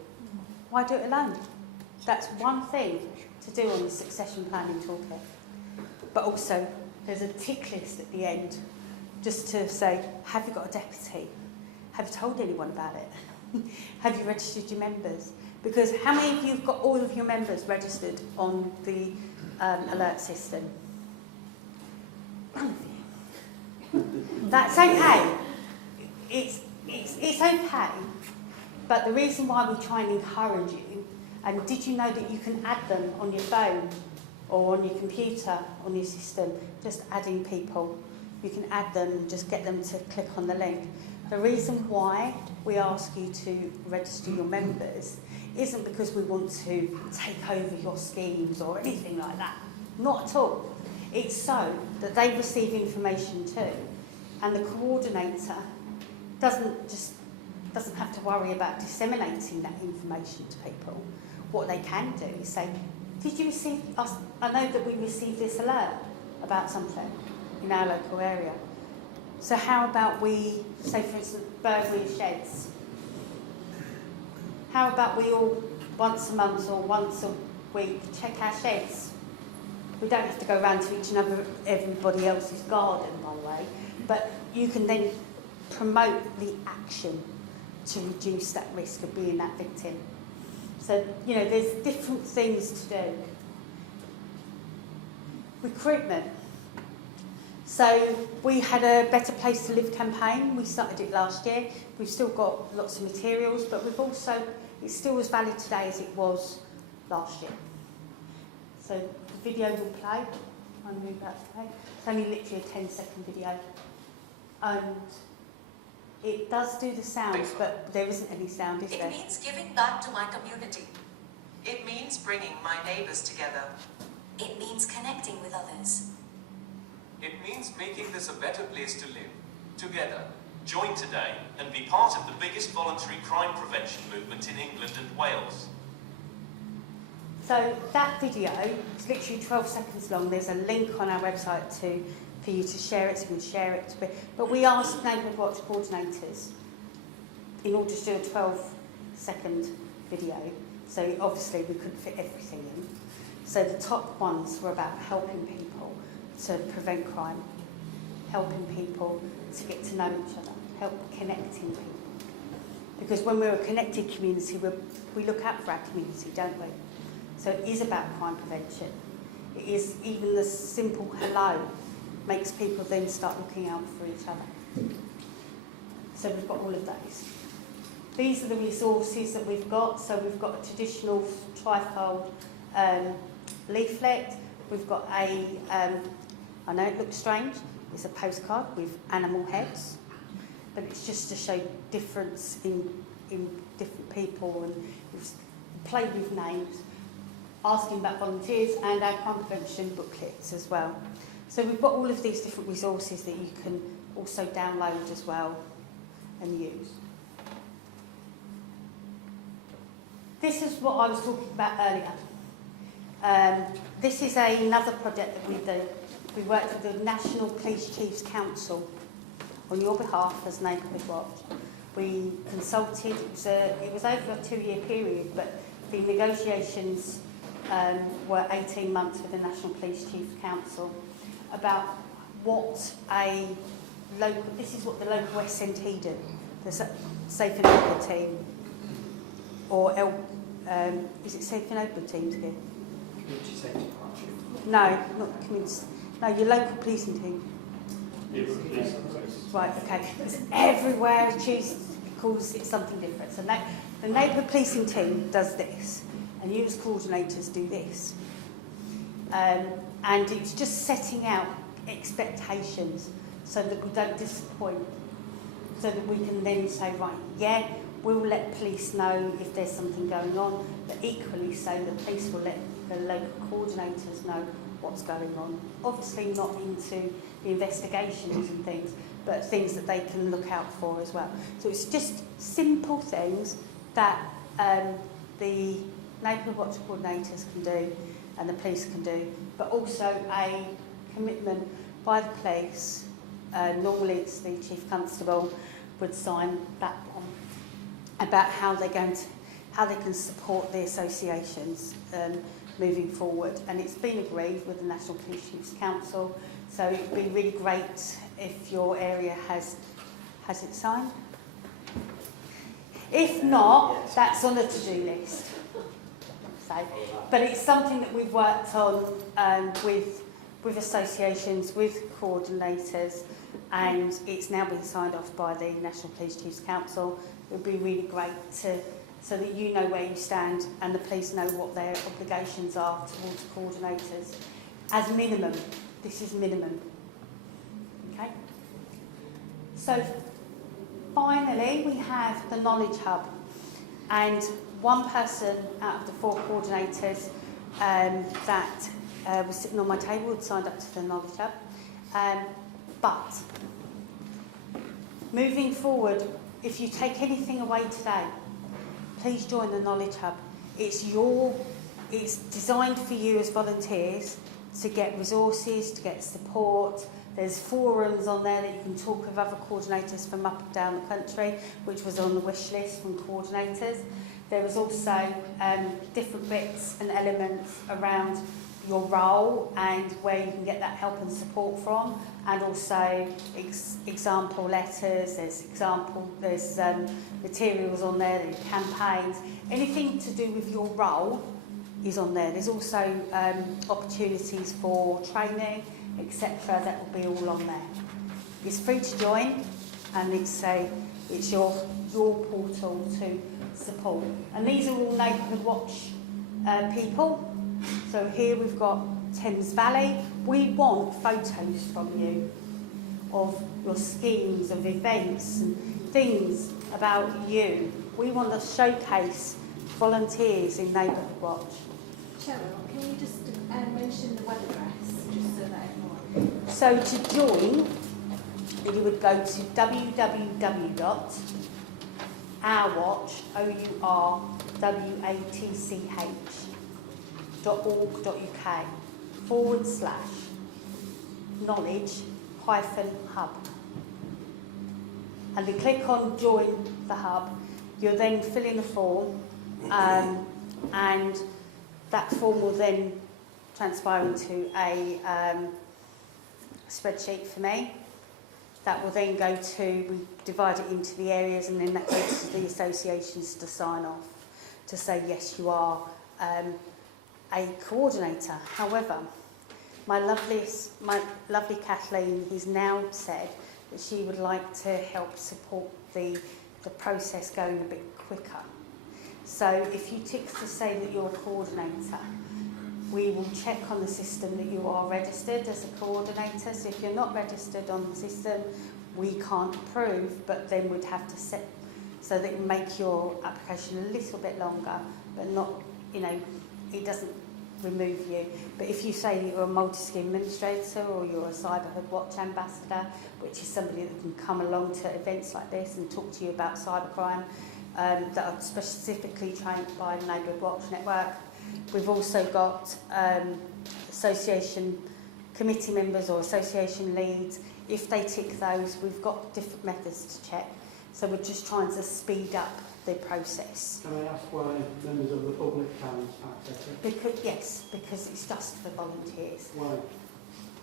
Why do it alone? That's one thing to do on the succession planning toolkit. But also, there's a tick list at the end, just to say, have you got a deputy? Have you told anyone about it? Have you registered your members? Because how many of you have got all of your members registered on the alert system? None of you. That's okay. It's okay. But the reason why we try and encourage you, and did you know that you can add them on your phone or on your computer, on your system, just adding people. You can add them and just get them to click on the link. The reason why we ask you to register your members isn't because we want to take over your schemes or anything like that. Not at all. It's so that they receive information too, and the coordinator doesn't have to worry about disseminating that information to people. What they can do is say, did you receive us? I know that we received this alert about something in our local area. So how about we, say for instance, burglary of sheds? How about we all, once a month or once a week, check our sheds? We don't have to go around to each and everybody else's garden, by the way, but you can then promote the action to reduce that risk of being that victim. So, there's different things to do. Recruitment. So we had a Better Place to Live campaign. We started it last year. We've still got lots of materials, but it's still as valid today as it was last year. So the video will play. I'll move that to play. It's only literally a 10-second video. And it does do the sounds, but there isn't any sound, is there? It means giving back to my community. It means bringing my neighbours together. It means connecting with others. It means making this a better place to live, together. Join today and be part of the biggest voluntary crime prevention movement in England and Wales. So that video is literally 12 seconds long. There's a link on our website for you to share it, so you can share it. But we asked Neighbourhood Watch coordinators in order to do a 12-second video. So obviously we couldn't fit everything in. So the top ones were about helping people to prevent crime, helping people to get to know each other, help connecting people. Because when we're a connected community, we look out for our community, don't we? So it is about crime prevention. It is even the simple hello makes people then start looking out for each other. So we've got all of those. These are the resources that we've got. So we've got a traditional trifold leaflet. We've got I know it looks strange, it's a postcard with animal heads, but it's just to show difference in different people, and we've played with names, asking about volunteers, and our crime prevention booklets as well. So we've got all of these different resources that you can also download as well and use. This is what I was talking about earlier. This is another project that we do. We worked with the National Police Chiefs Council on your behalf as Neighbourhood Watch. We consulted, it was over a 2-year period, but the negotiations were 18 months with the National Police Chiefs Council about what this is what the local SNT do, the Safe and Order team, or is it Safe and Open teams here? Community safety partnership. No, not the community. No, your local policing team. Right, okay. It's everywhere. Calls it something different. So the neighbourhood policing team does this, and you as coordinators do this. And it's just setting out expectations so that we don't disappoint, so that we can then say, right, yeah, we'll let police know if there's something going on, but equally so the police will let the local coordinators know what's going on. Obviously not into the investigations and things, but things that they can look out for as well. So it's just simple things that the neighbourhood watch coordinators can do and the police can do, but also a commitment by the police. Normally it's the Chief Constable would sign that one about how they can support the associations moving forward. And it's been agreed with the National Police Chiefs Council, so it would be really great if your area has it signed. If not, that's on the to-do list. So, but it's something that we've worked on with associations, with coordinators, and it's now been signed off by the National Police Chiefs Council. It would be really great so that you know where you stand and the police know what their obligations are towards coordinators. As minimum, this is minimum. Okay? So finally, we have the Knowledge Hub, and one person out of the 4 coordinators that was sitting on my table had signed up to the Knowledge Hub. But moving forward, if you take anything away today, please join the Knowledge Hub. It's designed for you as volunteers to get resources, to get support. There's forums on there that you can talk with other coordinators from up and down the country, which was on the wish list from coordinators. There was also different bits and elements around your role and where you can get that help and support from, and also example letters, there's materials on there, there's campaigns, anything to do with your role is on there. There's also opportunities for training, etc. that will be all on there. It's free to join, and it's your portal to support. And these are all Neighbourhood Watch people. So here we've got Thames Valley. We want photos from you of your schemes, of events and things about you. We want to showcase volunteers in Neighbourhood Watch. Cheryl, can you just mention the web address, just so that everyone... So to join, you would go to www.ourwatch.knowledge-hub. And you click on join the hub. You'll then fill in a form, and that form will then transpire into a spreadsheet for me. That will then go to, we divide it into the areas, and then that goes to the associations to sign off, to say yes, you are a coordinator. However, my lovely Kathleen has now said that she would like to help support the process going a bit quicker. So if you tick to say that you're a coordinator, we will check on the system that you are registered as a coordinator. So if you're not registered on the system, we can't approve, but then we'd have to set so that it make your application a little bit longer, but not, it doesn't remove you. But if you say you're a multi-scheme administrator or you're a Cyberhood Watch ambassador, which is somebody that can come along to events like this and talk to you about cybercrime, that are specifically trained by the Neighbourhood Watch Network. We've also got association committee members or association leads. If they tick those, we've got different methods to check. So we're just trying to speed up the process. Can I ask why members of the public can't access it? Because it's just for volunteers. Why?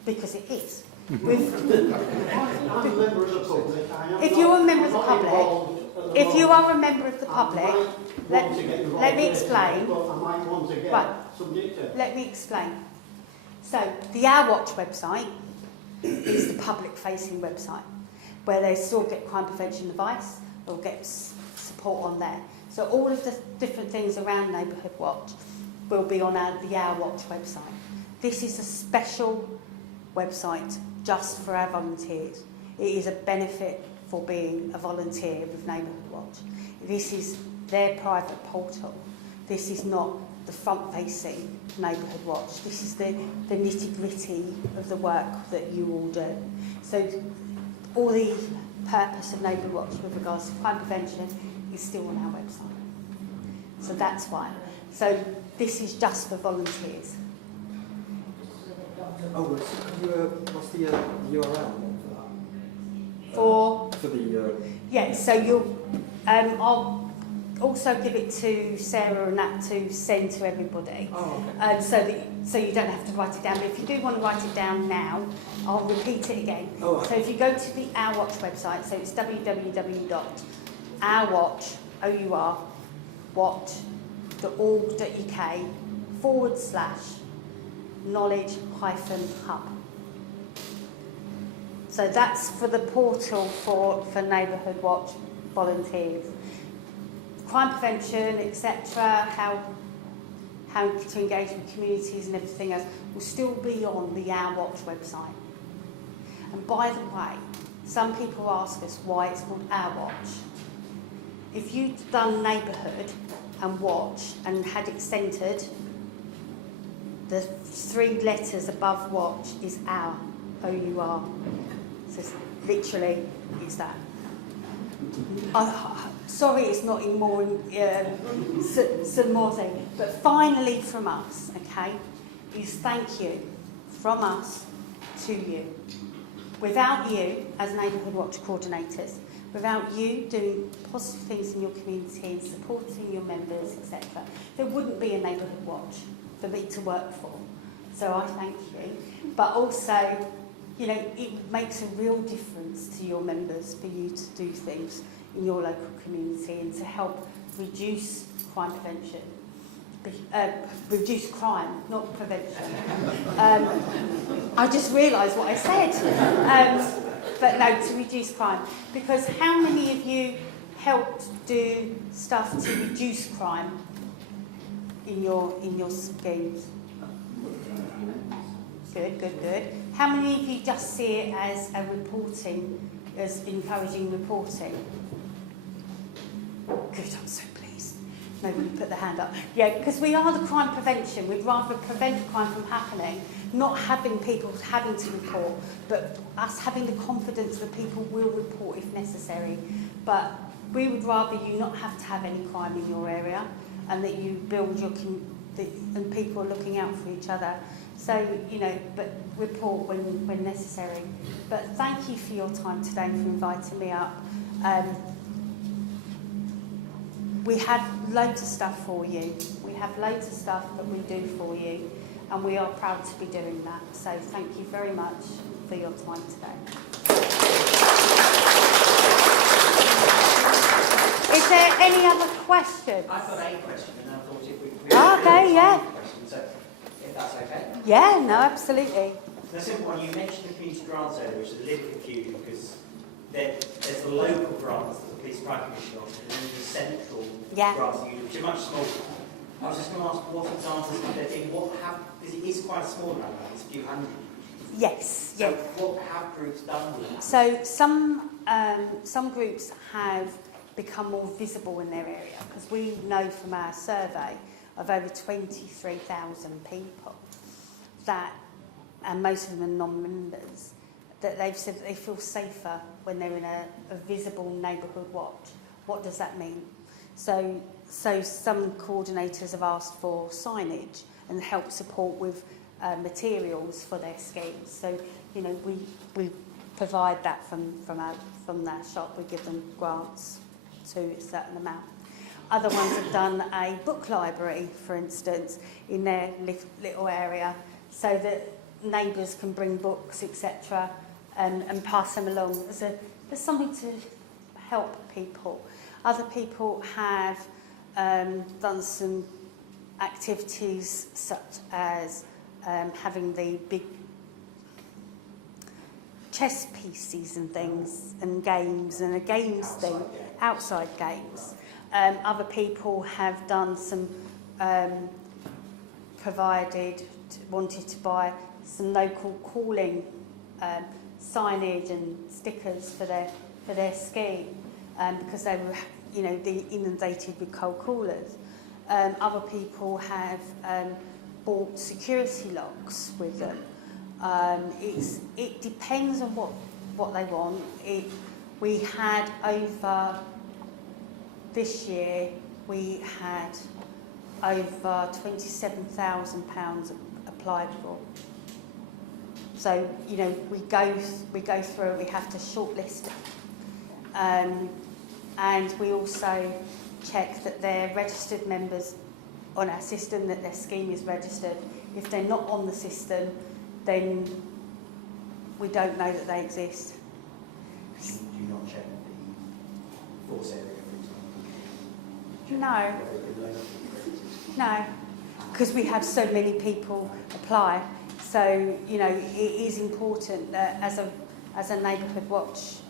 because it is. I'm a member of the public. If you're a member of the public, if you are a member of the public, let me explain. Right, let me explain. So, the Our Watch website is the public-facing website, where they still get crime prevention advice, they'll get support on there. So all of the different things around Neighbourhood Watch will be on the Our Watch website. This is a special website just for our volunteers. It is a benefit for being a volunteer with Neighbourhood Watch. This is their private portal. This is not the front-facing Neighbourhood Watch. This is the nitty-gritty of the work that you all do. So all the purpose of Neighbourhood Watch with regards to crime prevention is still on our website. So that's why. So this is just for volunteers. Oh, what's the URL For the? yeah, so you'll. I'll also give it to Sarah and that to send to everybody. Oh, okay. So you don't have to write it down. But if you do want to write it down now, I'll repeat it again. Oh, okay. So if you go to the Our Watch website, so it's www.ourwatch.uk/knowledge-hub. So that's for the portal for Neighbourhood Watch volunteers. Crime prevention, etc., how to engage with communities and everything else will still be on the Our Watch website. And by the way, some people ask us why it's called Our Watch. If you'd done Neighbourhood and Watch and had it centred, the 3 letters above Watch is Our, O-U-R. So it's literally, it's that. Sorry it's not in more, some more thing, but finally from us, okay, is thank you from us to you. Without you, as Neighbourhood Watch coordinators, without you doing positive things in your community, supporting your members, etc., there wouldn't be a Neighbourhood Watch for me to work for. So I thank you. But also, you know, it makes a real difference to your members for you to do things in your local community and to help reduce crime prevention. Reduce crime, not prevention. I just realised what I said. But no, to reduce crime. Because how many of you helped do stuff to reduce crime in your schemes? Good, good, good. How many of you just see it as a reporting, as encouraging reporting? Good, I'm so pleased. Nobody put the hand up. Yeah, because we are the crime prevention. We'd rather prevent crime from happening, not having people having to report, but us having the confidence that people will report if necessary. But we would rather you not have to have any crime in your area and that you build your and people are looking out for each other. So, you know, but report when necessary. But thank you for your time today and for inviting me up. We have loads of stuff for you. We have loads of stuff that we do for you, and we are proud to be doing that. So thank you very much for your time today. Is there any other questions? I've got a question, and I thought if we okay, yeah. So, if that's okay. Yeah, no, absolutely. The simple one, you mentioned the community grants area, which is a little confusing because there's the local grants that the Police Crime Commission offers, and then the central grants that you do, which are much smaller. I was just going to ask what examples are there doing? Because it is quite a small amount, it's a few hundred. Yes. So what have groups done with that? So some groups have become more visible in their area because we know from our survey of over 23,000 people that, and most of them are non-members, that they've said that they feel safer when they're in a visible neighbourhood watch. What does that mean? So some coordinators have asked for signage and help support with materials for their schemes. So, you know, we provide that from that shop. We give them grants to a certain amount. Other ones have done a book library, for instance, in their little area, so that neighbours can bring books, etc., and pass them along. There's something to help people. Other people have done some activities such as having the big chess pieces and things and games and a games thing, outside games. Other people have done some wanted to buy some local calling signage and stickers for their scheme because they were, inundated with cold callers. Other people have bought security locks with them. It depends on what they want. We had over this year, we had over £27,000 applied for. So, we go through, we have to shortlist and we also check that they're registered members on our system, that their scheme is registered. If they're not on the system, then we don't know that they exist. Do you not check the force area, for example? No, because we have so many people apply. So, it is important that as a Neighbourhood Watch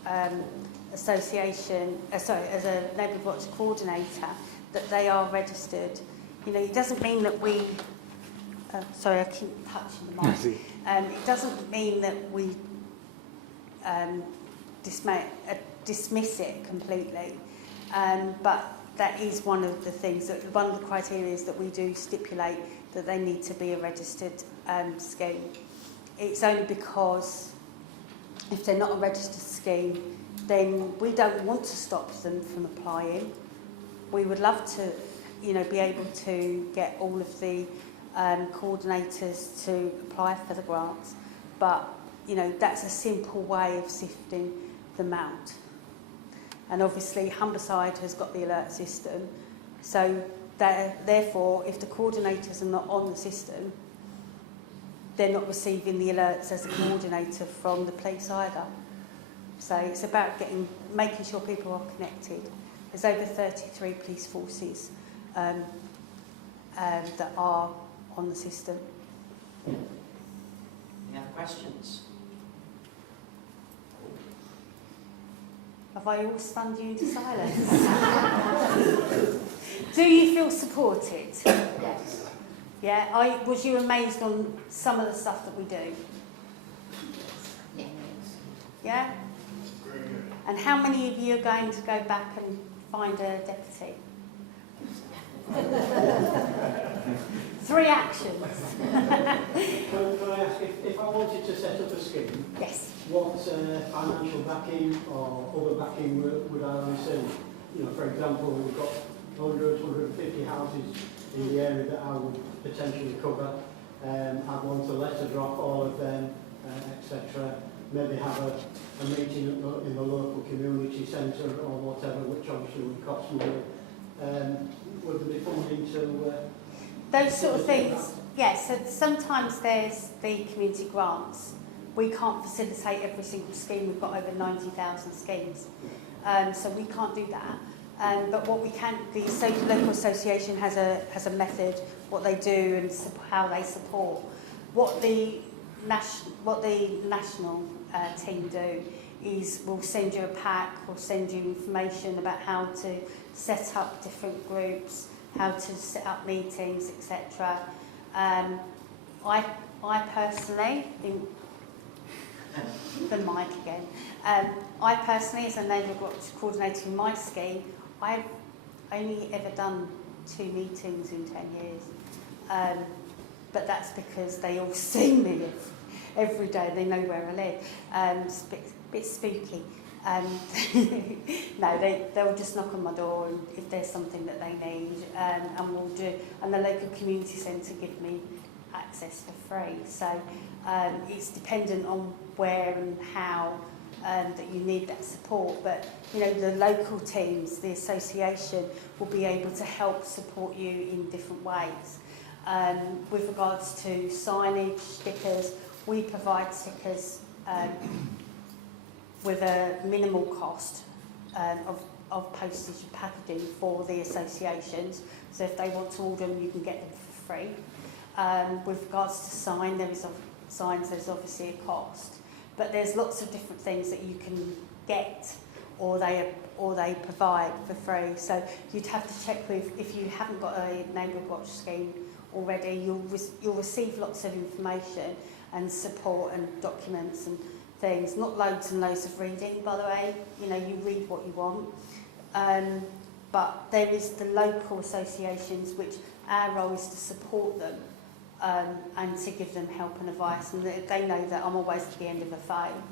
association, as a Neighbourhood Watch coordinator, that they are registered. It doesn't mean that we... sorry, I keep touching the mic. It doesn't mean that we dismiss it completely, but that is one of the things, one of the criteria is that we do stipulate that they need to be a registered scheme. It's only because if they're not a registered scheme, then we don't want to stop them from applying. We would love to, be able to get all of the coordinators to apply for the grants, but that's a simple way of sifting them out. And obviously Humberside has got the alert system, so therefore if the coordinators are not on the system, they're not receiving the alerts as a coordinator from the police either. So it's about making sure people are connected. There's over 33 police forces that are on the system. Any other questions? Have I all stunned you into silence? Do you feel supported? Yes. Yeah. Was you amazed on some of the stuff that we do? Yes. Yeah? And how many of you are going to go back and find a deputy? 3 actions. Can I ask, if I wanted to set up a scheme, yes, what financial backing or other backing would I receive? For example, we've got 100, 150 houses in the area that I would potentially cover. I'd want to letter drop all of them, etc. Maybe have a meeting in the local community centre or whatever, which obviously would cost money. Would there be funding to... those sort of things, yes. So sometimes there's the community grants. We can't facilitate every single scheme. We've got over 90,000 schemes. So we can't do that. But what we can, the local association has a method, what they do and how they support. What the national team do is we'll send you a pack, we'll send you information about how to set up different groups, how to set up meetings, etc. I personally, the mic again, I personally, as a Neighbourhood Watch coordinator in my scheme, I've only ever done 2 meetings in 10 years. But that's because they all see me every day, they know where I live. It's a bit spooky. No, they'll just knock on my door and if there's something that they need, and we'll do. And the local community centre give me access for free. So it's dependent on where and how that you need that support. But the local teams, the association, will be able to help support you in different ways. With regards to signage, stickers, we provide stickers with a minimal cost of postage and packaging for the associations. So if they want to order them, you can get them for free. With regards to signs, there's obviously a cost, but there's lots of different things that you can get or they provide for free. So you'd have to check with, if you haven't got a Neighbourhood Watch scheme already, you'll receive lots of information and support and documents and things. Not loads and loads of reading, by the way. You know, you read what you want. But there is the local associations, which our role is to support them and to give them help and advice. And they know that I'm always at the end of a phone.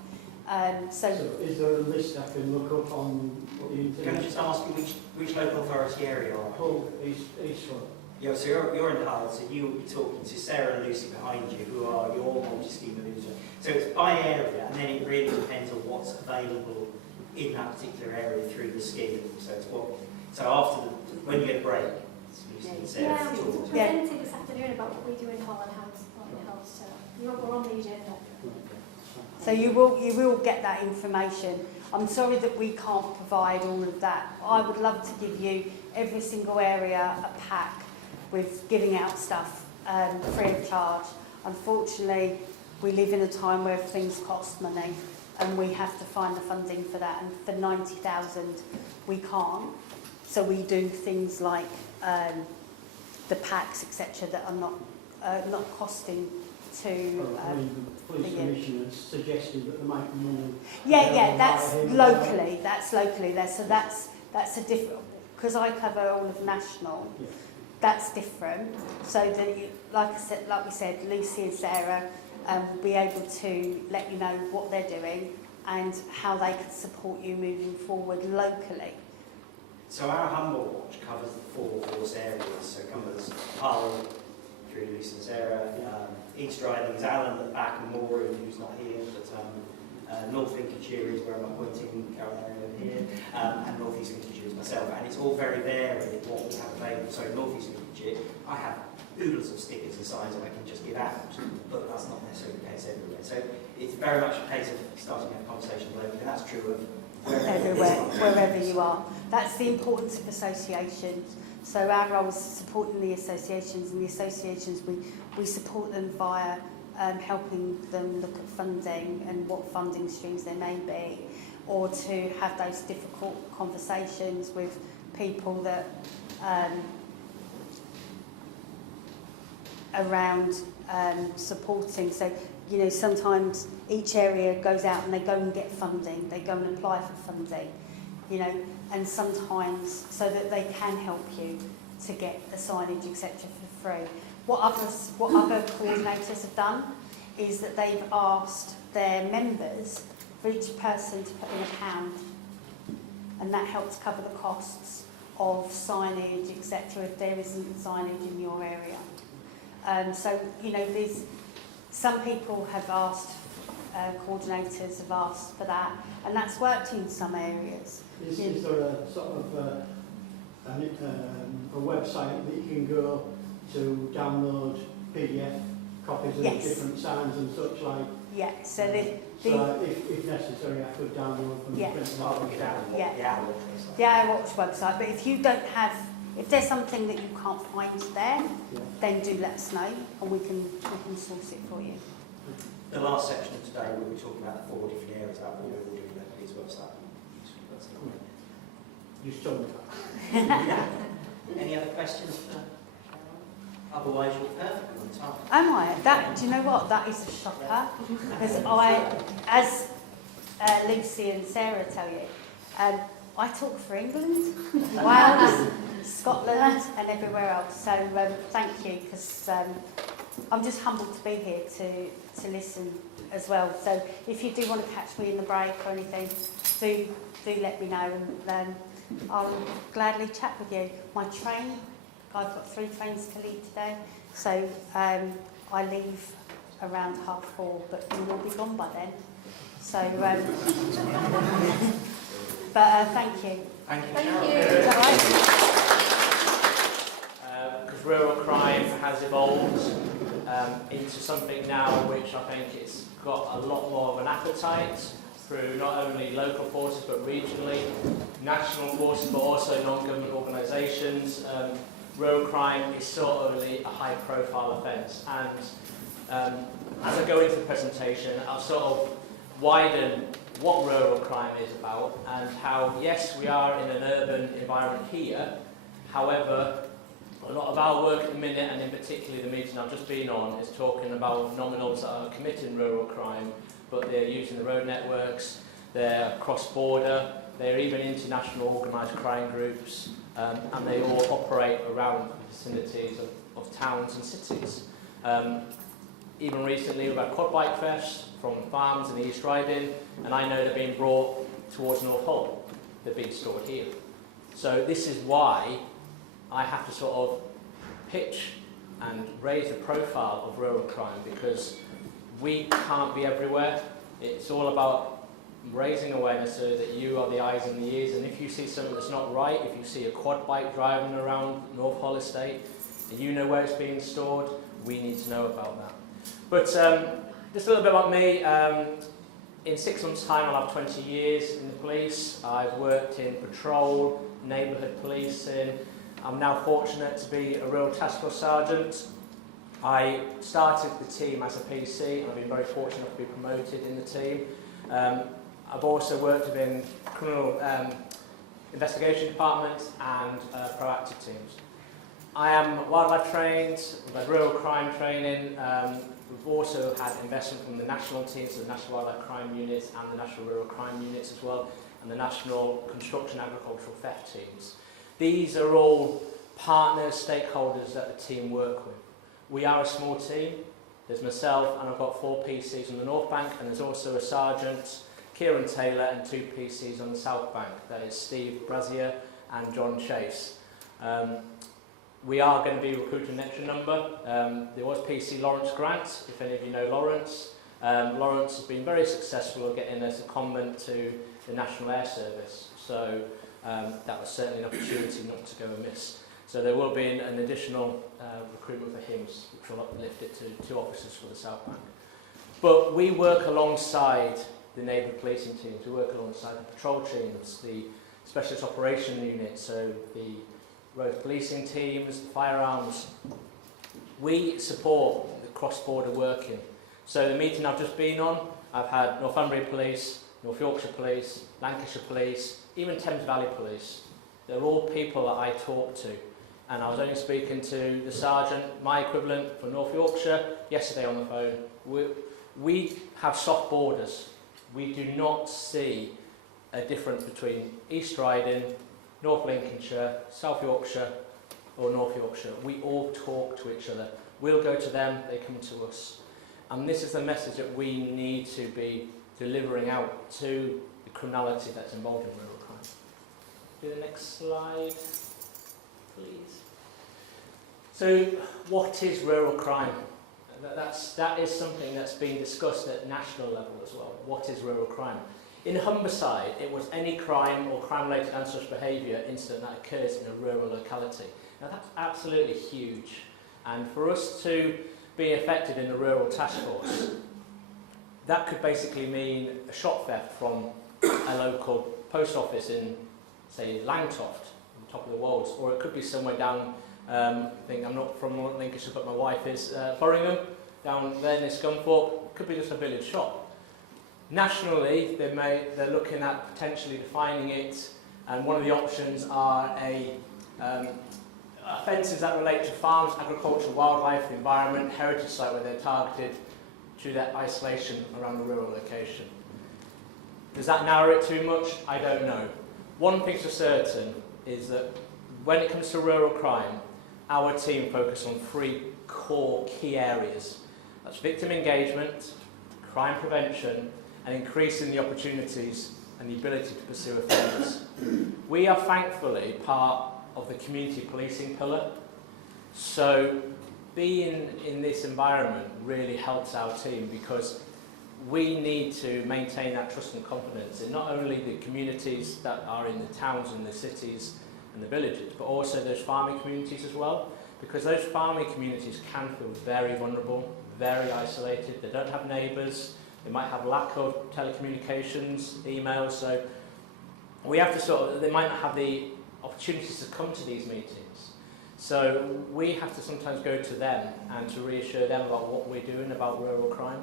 So is there a list I can look up on the internet? Can I just ask you which local authority area you are? Hull, Eastwood. Yeah, so you're in Hull, so you will be talking to Sarah and Lucy behind you, who are your multi-scheme managers. So it's by area, and then it really depends on what's available in that particular area through the scheme. So it's so after when you get a break, it's Lucy and Sarah. Yeah, we presented this afternoon about what we do in Hull and how to support in Hull, so we're on the agenda. So you will get that information. I'm sorry that we can't provide all of that. I would love to give you every single area a pack with giving out stuff free of charge. Unfortunately, we live in a time where things cost money and we have to find the funding for that, and for 90,000 we can't. So we do things like the packs, etc., that are not costing to the police commissioner suggested that there might be money. That's locally there. So that's a different, because I cover all of national. Yeah. That's different. So that like we said, Lucy and Sarah will be able to let you know what they're doing and how they can support you moving forward locally. So our Humboldt Watch covers the 4 force areas. So it covers Hull through Lucy and Sarah. East Riding is Alan at the back, and Maureen, who's not here, but North Lincolnshire is where I'm appointing Caroline over here, and North East Lincolnshire is myself, and it's all very varied what we have available. So North East Lincolnshire, I have oodles of stickers and signs that I can just give out, but that's not necessarily the case everywhere. So it's very much a case of starting a conversation locally, and that's true of wherever you are. That's the importance of associations. So our role is supporting the associations, and the associations we support them via helping them look at funding and what funding streams there may be, or to have those difficult conversations with people that around supporting. So, you know, sometimes each area goes out and they go and get funding, they go and apply for funding, you know, and sometimes so that they can help you to get the signage, etc., for free. What other coordinators have done is that they've asked their members for each person to put in £1, and that helps cover the costs of signage, etc., if there isn't signage in your area. So, you know, some people have asked, coordinators have asked for that, and that's worked in some areas. Is there a sort of a website that you can go to download PDF copies of different signs and such like? Yeah, so if necessary, I could download from the print out. The Our Watch website. But if you don't have, if there's something that you can't find there, then do let us know, and we can source it for you. The last section of today, we were talking about the 4 different areas that we're all doing that piece website. You told me that. Any other questions? Otherwise, you're perfect on time. Am I? Do you know what? That is a shocker. Because as Lucy and Sarah tell you, I talk for England, Wales, Scotland, and everywhere else. So thank you, because I'm just humbled to be here to listen as well. So if you do want to catch me in the break or anything, do let me know, and I'll gladly chat with you. My train, I've got 3 trains to leave today, so I leave around 4:30, but you will be gone by then. So, but thank you. Thank you. Thank you. Is that right? Because rural crime has evolved, into something now which I think it's got a lot more of an appetite through not only local forces but regionally, national forces but also non-government organisations. Rural crime is sort of a high-profile offence, and as I go into the presentation, I'll sort of widen what rural crime is about and how, yes, we are in an urban environment here, however, a lot of our work at the minute, and in particular the meeting I've just been on, is talking about nominals that are committing rural crime, but they're using the road networks, they're cross-border, they're even international organised crime groups, and they all operate around the vicinities of towns and cities. Even recently we've had quad bike thefts from farms in the East Riding, and I know they're being brought towards North Hull. They're being stored here. So this is why I have to sort of pitch and raise the profile of rural crime, because we can't be everywhere. It's all about raising awareness so that you are the eyes and the ears, and if you see something that's not right, if you see a quad bike driving around North Hull Estate, and you know where it's being stored, we need to know about that. But just a little bit about me. In 6 months' time, I'll have 20 years in the police. I've worked in patrol, neighbourhood policing. I'm now fortunate to be a rural task force sergeant. I started the team as a PC, and I've been very fortunate to be promoted in the team. I've also worked within criminal investigation department and proactive teams. I am wildlife trained, we've had rural crime training. We've also had investment from the national teams, so the National Wildlife Crime Units and the National Rural Crime Units as well, and the National Construction Agricultural Theft Teams. These are all partners, stakeholders that the team work with. We are a small team. There's myself, and I've got 4 PCs on the North Bank, and there's also a sergeant, Kieran Taylor, and 2 PCs on the South Bank. That is Steve Brazier and John Chase. We are going to be recruiting an extra number. There was PC Lawrence Grant, if any of you know Lawrence. Lawrence has been very successful at getting a secondment to the National Air Service, so that was certainly an opportunity not to go amiss. So there will be an additional recruitment for him, which will uplift it to 2 officers for the South Bank. But we work alongside the neighbourhood policing teams, we work alongside the patrol teams, the specialist operation units, so the road policing teams, firearms. We support the cross-border working. So the meeting I've just been on, I've had Northumbria Police, North Yorkshire Police, Lancashire Police, even Thames Valley Police. They're all people that I talk to. And I was only speaking to the sergeant, my equivalent for North Yorkshire, yesterday on the phone. We have soft borders. We do not see a difference between East Riding, North Lincolnshire, South Yorkshire or North Yorkshire. We all talk to each other. We'll go to them, they come to us. And this is the message that we need to be delivering out to the criminality that's involved in rural crime. Do the next slide, please. So, what is rural crime? That is something that's been discussed at national level as well. What is rural crime? In Humberside, it was any crime or crime-related antisocial behaviour incident that occurs in a rural locality. Now that's absolutely huge. And for us to be effective in the rural task force, that could basically mean a shop theft from a local post office in, say, Langtoft, on the top of the Wolds, or it could be somewhere down, I think I'm not from Lincolnshire, but my wife is Thorringham, down there near Scunthorpe. It could be just a village shop. Nationally, they're looking at potentially defining it, and one of the options are offences that relate to farms, agriculture, wildlife, the environment, heritage site, where they're targeted to their isolation around the rural location. Does that narrow it too much? I don't know. One thing's for certain is that when it comes to rural crime, our team focus on 3 core key areas. That's victim engagement, crime prevention, and increasing the opportunities and the ability to pursue offenders. We are thankfully part of the community policing pillar, so being in this environment really helps our team, because we need to maintain that trust and confidence in not only the communities that are in the towns and the cities and the villages, but also those farming communities as well, because those farming communities can feel very vulnerable, very isolated. They don't have neighbours, they might have lack of telecommunications, emails, so we have to they might not have the opportunities to come to these meetings. So we have to sometimes go to them and to reassure them about what we're doing about rural crime.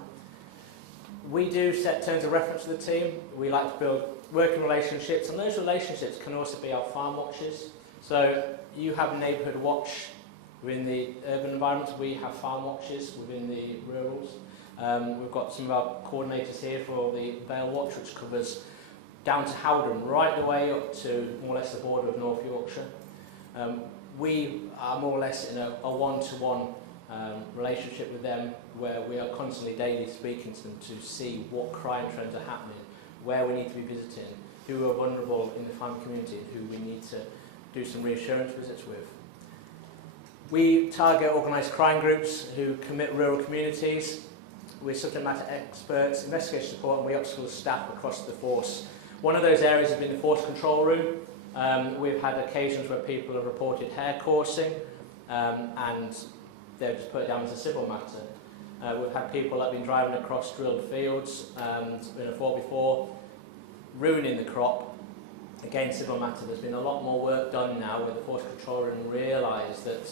We do set terms of reference to the team. We like to build working relationships, and those relationships can also be our farm watches. So you have a neighbourhood watch within the urban environments. We have farm watches within the rurals. We've got some of our coordinators here for the Vale Watch, which covers down to Howden, right the way up to more or less the border of North Yorkshire. We are more or less in a one-to-one relationship with them, where we are constantly daily speaking to them to see what crime trends are happening, where we need to be visiting, who are vulnerable in the farm community, and who we need to do some reassurance visits with. We target organised crime groups who commit rural communities. We're subject matter experts, investigation support, and we upskill staff across the force. One of those areas has been the force control room. We've had occasions where people have reported hair coursing, and they've just put it down as a civil matter. We've had people that have been driving across drilled fields in a 4x4, ruining the crop. Again, civil matter. There's been a lot more work done now where the force control room realise that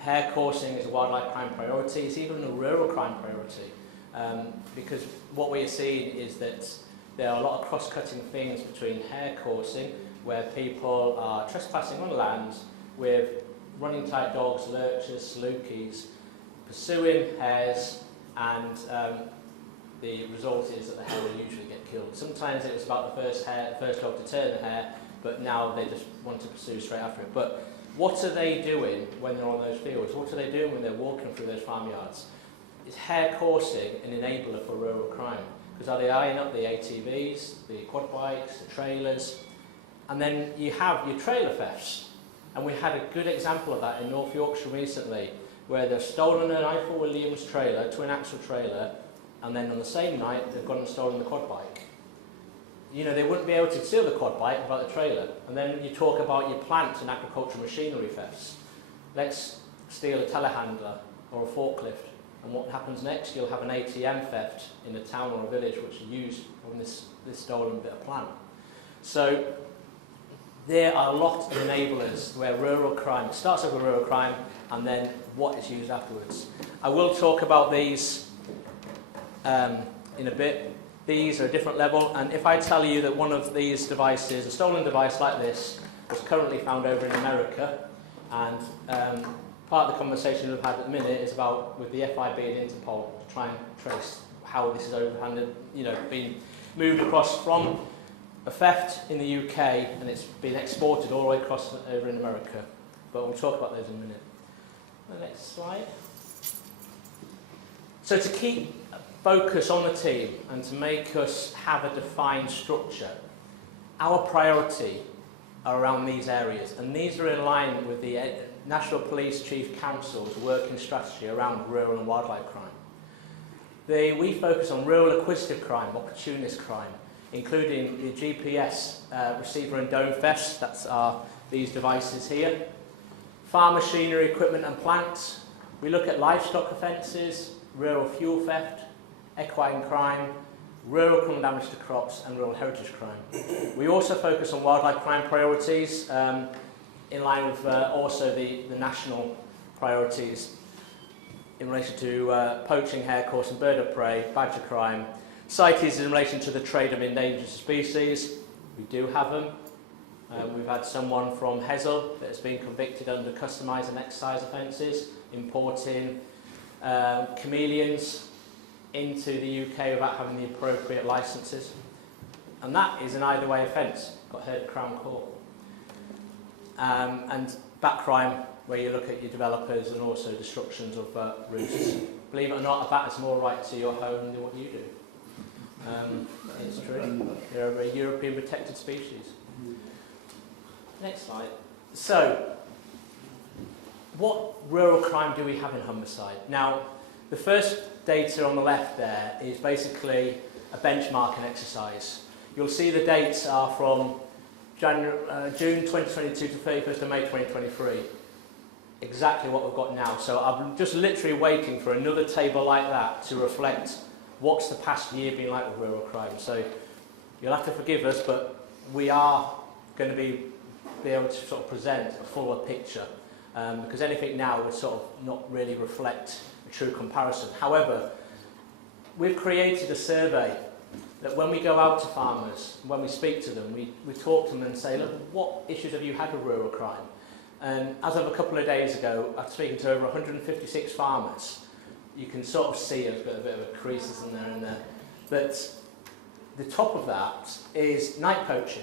hair coursing is a wildlife crime priority. It's even a rural crime priority, because what we are seeing is that there are a lot of cross-cutting things between hair coursing, where people are trespassing on land with running tight dogs, lurchers, salukis, pursuing hares, and the result is that the hare will usually get killed. Sometimes it was about the first dog to turn the hare, but now they just want to pursue straight after it. But what are they doing when they're on those fields? What are they doing when they're walking through those farmyards? Is hare coursing an enabler for rural crime? Because are they eyeing up the ATVs, the quad bikes, the trailers? And then you have your trailer thefts. And we had a good example of that in North Yorkshire recently, where they've stolen an Eiffel Williams trailer, twin axle trailer, and then on the same night they've gone and stolen the quad bike. You know, they wouldn't be able to steal the quad bike without the trailer. And then you talk about your plant and agricultural machinery thefts. Let's steal a telehandler or a forklift. And what happens next? You'll have an ATM theft in a town or a village which are used on this stolen bit of plant. So there are a lot of enablers where rural crime starts off with rural crime and then what is used afterwards. I will talk about these in a bit. These are a different level, and if I tell you that one of these devices, a stolen device like this, was currently found over in America, and part of the conversation we've had at the minute is about with the FIB and Interpol to try and trace how this is overhanded, being moved across from a theft in the UK and it's been exported all the way across over in America. But we'll talk about those in a minute. The next slide. So to keep focus on the team and to make us have a defined structure, our priority are around these areas, and these are in line with the National Police Chief Council's working strategy around rural and wildlife crime. We focus on rural acquisitive crime, opportunist crime, including the GPS receiver and dome thefts, that's these devices here, farm machinery, equipment and plants. We look at livestock offences, rural fuel theft, equine crime, rural criminal damage to crops and rural heritage crime. We also focus on wildlife crime priorities in line with also the national priorities in relation to poaching, hare coursing, bird of prey, badger crime. CITES in relation to the trade of endangered species. We do have them. We've had someone from Hessel that has been convicted under customised and excise offences, importing chameleons into the UK without having the appropriate licences. And that is an either way offence, got heard at Crown Court. And bat crime, where you look at your developers and also destructions of roosts. Believe it or not, a bat has more right to your home than what you do. It's true. They're a European protected species. Next slide. So, what rural crime do we have in Humberside? Now, the first data on the left there is basically a benchmarking exercise. You'll see the dates are from June 2022 to 31st of May 2023. exactly what we've got now. So I'm just literally waiting for another table like that to reflect what's the past year been like with rural crime. So you'll have to forgive us, but we are going to be able to sort of present a fuller picture, because anything now would sort of not really reflect a true comparison. However, we've created a survey that when we go out to farmers, when we speak to them, we talk to them and say, look, what issues have you had with rural crime? And as of a couple of days ago, I'm speaking to over 156 farmers. You can sort of see a bit of a creases in there and there. But the top of that is night poaching,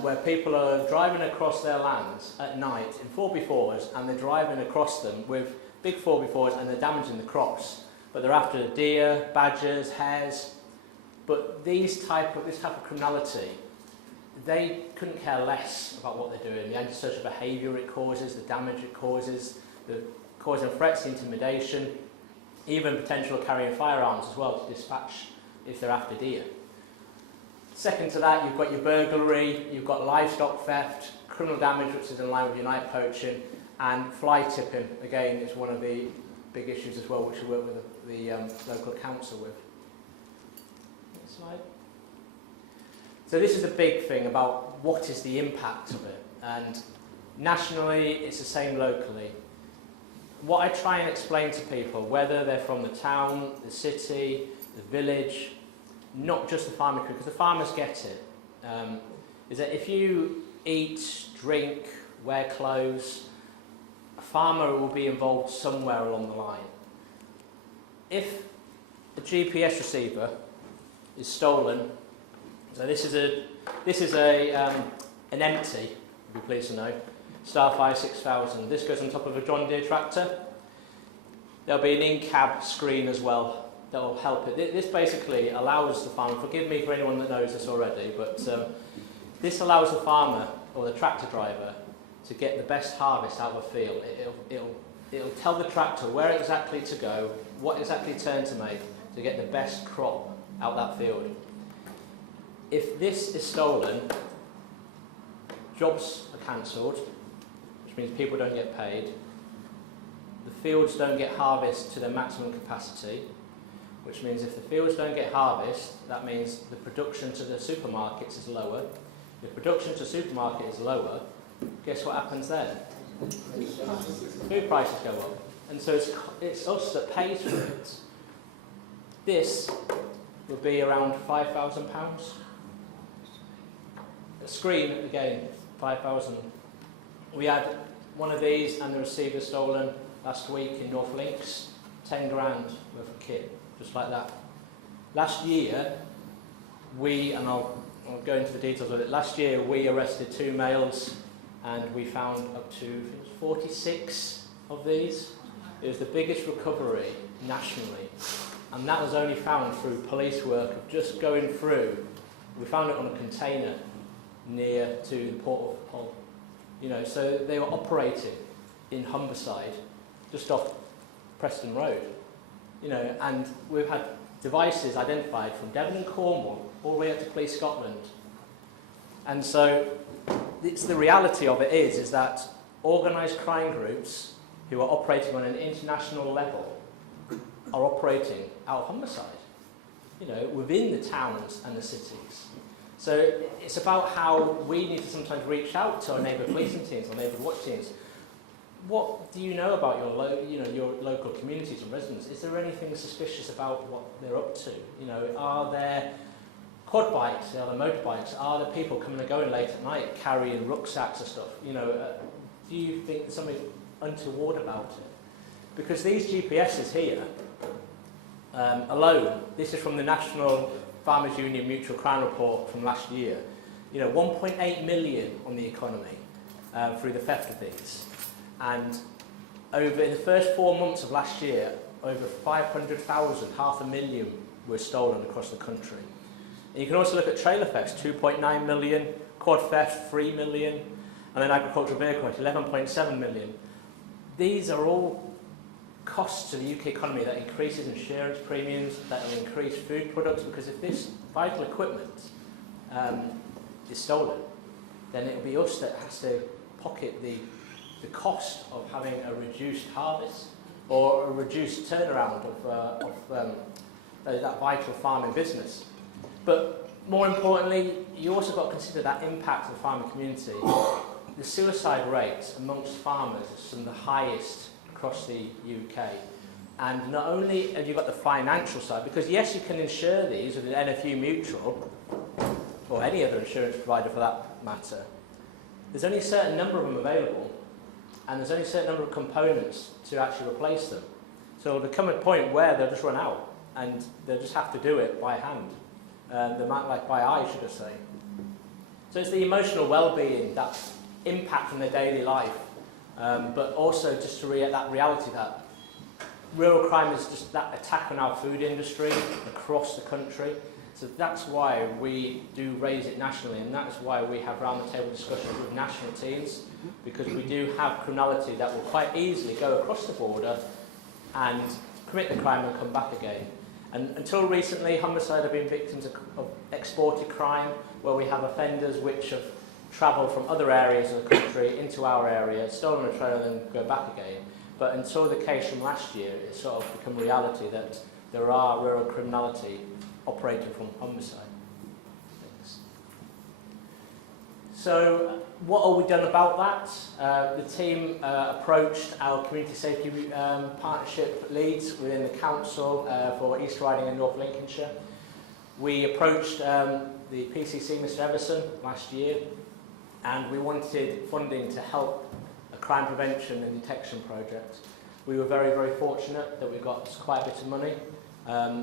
where people are driving across their lands at night in 4x4s, and they're driving across them with big 4x4s and they're damaging the crops. But they're after deer, badgers, hares. But this type of criminality, they couldn't care less about what they're doing, the antisocial behaviour it causes, the damage it causes, the causing threats, intimidation, even potential carrying firearms as well to dispatch if they're after deer. Second to that, you've got your burglary, you've got livestock theft, criminal damage, which is in line with your night poaching, and fly tipping, again, is one of the big issues as well, which we work with the local council with. Next slide. So this is the big thing about what is the impact of it, and nationally it's the same locally. What I try and explain to people, whether they're from the town, the city, the village, not just the farming crew, because the farmers get it, is that if you eat, drink, wear clothes, a farmer will be involved somewhere along the line. If a GPS receiver is stolen, so this is an empty, you'll be pleased to know, Starfire 6000. This goes on top of a John Deere tractor. There'll be an in-cab screen as well that will help it. This basically allows the farmer, forgive me for anyone that knows this already, but this allows the farmer or the tractor driver to get the best harvest out of a field. It'll tell the tractor where exactly to go, what exactly turn to make to get the best crop out that field. If this is stolen, jobs are cancelled, which means people don't get paid. The fields don't get harvest to their maximum capacity, which means if the fields don't get harvest, that means the production to the supermarkets is lower. If production to supermarket is lower, guess what happens then? Food prices go up. And so it's us that pays for it. This would be around £5,000. A screen, again, 5,000. We had one of these and the receiver stolen last week in North Links, 10 grand worth of kit, just like that. Last year, and I'll go into the details of it, last year we arrested 2 males and we found up to 46 of these. It was the biggest recovery nationally, and that was only found through police work of just going through. We found it on a container near to the port of Hull. You know, so they were operating in Humberside, just off Preston Road. You know, and we've had devices identified from Devon and Cornwall all the way up to Police Scotland. And so it's the reality of it is that organised crime groups who are operating on an international level are operating out of Humberside, you know, within the towns and the cities. So it's about how we need to sometimes reach out to our neighbourhood policing teams, our neighbourhood watch teams. What do you know about your local communities and residents? Is there anything suspicious about what they're up to? You know, are there quad bikes? Are there motorbikes? Are there people coming and going late at night carrying rucksacks and stuff? You know, do you think there's something untoward about it? Because these GPSs here alone, this is from the National Farmers Union Mutual Crime Report from last year. You know, 1.8 million on the economy through the theft of these. And over in the first 4 months of last year, over 500,000, 500,000 were stolen across the country. And you can also look at trailer thefts, 2.9 million, quad theft, 3 million, and then agricultural vehicles, 11.7 million. These are all costs to the UK economy that increases insurance premiums, that will increase food products, because if this vital equipment is stolen, then it will be us that has to pocket the the cost of having a reduced harvest or a reduced turnaround of that vital farming business. But more importantly, you also got to consider that impact on the farming community. The suicide rates amongst farmers is some of the highest across the UK. And not only have you got the financial side, because yes, you can insure these with an NFU Mutual, or any other insurance provider for that matter. There's only a certain number of them available, and there's only a certain number of components to actually replace them. So there'll come a point where they'll just run out, and they'll just have to do it by hand. They might like by eye, should I say. So it's the emotional well-being, that impact on their daily life, but also just to that reality that rural crime is just that attack on our food industry across the country. So that's why we do raise it nationally, and that's why we have round-the-table discussions with national teams, because we do have criminality that will quite easily go across the border and commit the crime and come back again. And until recently, homicide have been victims of exported crime, where we have offenders which have travelled from other areas of the country into our area, stolen a trailer and then go back again. But until the case from last year, it's sort of become reality that there are rural criminality operating from homicide. So what have we done about that? The team approached our community safety partnership leads within the council for East Riding and North Lincolnshire. We approached the PCC, Mr Everson, last year, and we wanted funding to help a crime prevention and detection project. We were very, very fortunate that we got quite a bit of money,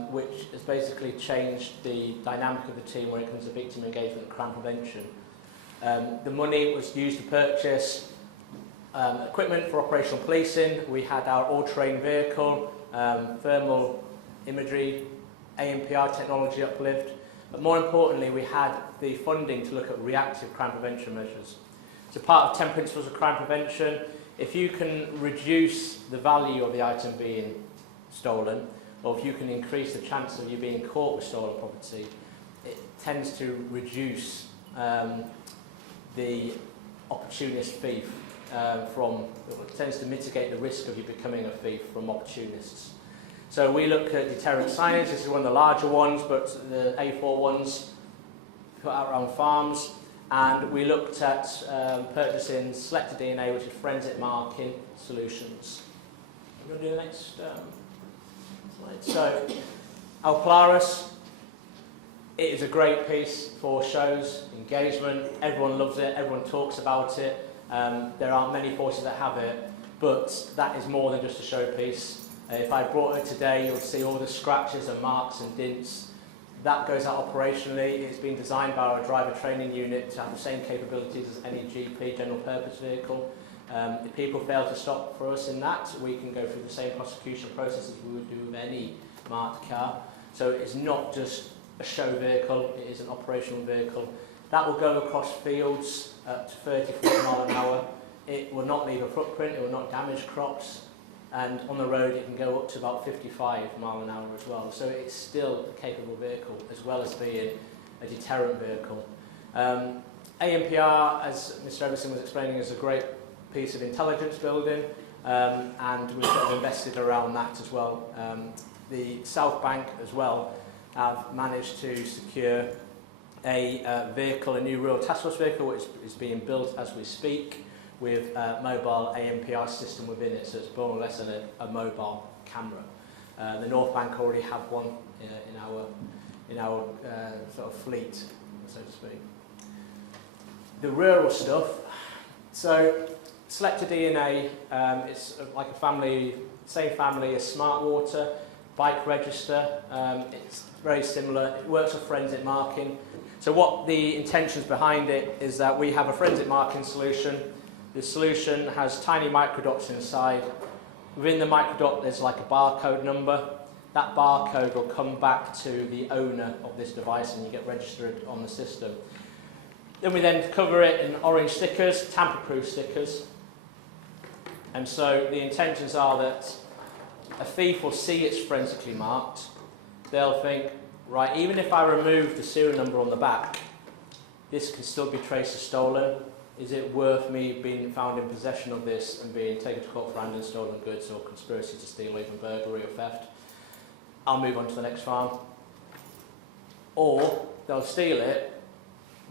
which has basically changed the dynamic of the team when it comes to victim engagement and crime prevention. The money was used to purchase equipment for operational policing. We had our all-terrain vehicle, thermal imagery, ANPR technology uplift, but more importantly we had the funding to look at reactive crime prevention measures. So part of 10 principles of crime prevention, if you can reduce the value of the item being stolen, or if you can increase the chance of you being caught with stolen property, it tends to reduce the opportunist thief it tends to mitigate the risk of you becoming a thief from opportunists. So we look at deterrent signage. This is one of the larger ones, but the A4 ones put out around farms. And we looked at purchasing selected DNA, which is forensic marking solutions. I'm going to do the next slide. So, Alplaris, it is a great piece for shows, engagement. Everyone loves it, everyone talks about it. There aren't many forces that have it, but that is more than just a showpiece. If I brought it today, you'll see all the scratches and marks and dints. That goes out operationally. It's been designed by our driver training unit to have the same capabilities as any GP, general purpose vehicle. If people fail to stop for us in that, we can go through the same prosecution process as we would do with any marked car. So it's not just a show vehicle, it is an operational vehicle. That will go across fields up to 30-40 miles an hour. It will not leave a footprint, it will not damage crops, and on the road it can go up to about 55 miles an hour as well. So it's still a capable vehicle as well as being a deterrent vehicle. ANPR, as Mr Everson was explaining, is a great piece of intelligence building, and we've sort of invested around that as well. The South Bank as well have managed to secure a vehicle, a new rural task force vehicle, which is being built as we speak, with a mobile ANPR system within it, so it's more or less a mobile camera. The North Bank already have one in our sort of fleet, so to speak. The rural stuff, so selected DNA, it's like a family, same family as Smart Water, bike register, it's very similar, it works with forensic marking. So what the intentions behind it is that we have a forensic marking solution. The solution has tiny microdots inside. Within the microdot there's like a barcode number. That barcode will come back to the owner of this device and you get registered on the system. Then we then cover it in orange stickers, tamper-proof stickers. And so the intentions are that a thief will see it's forensically marked. They'll think, right, even if I remove the serial number on the back, this can still be traced as stolen. is it worth me being found in possession of this and being taken to court for handling stolen goods or conspiracy to steal, even burglary or theft? I'll move on to the next farm. Or they'll steal it,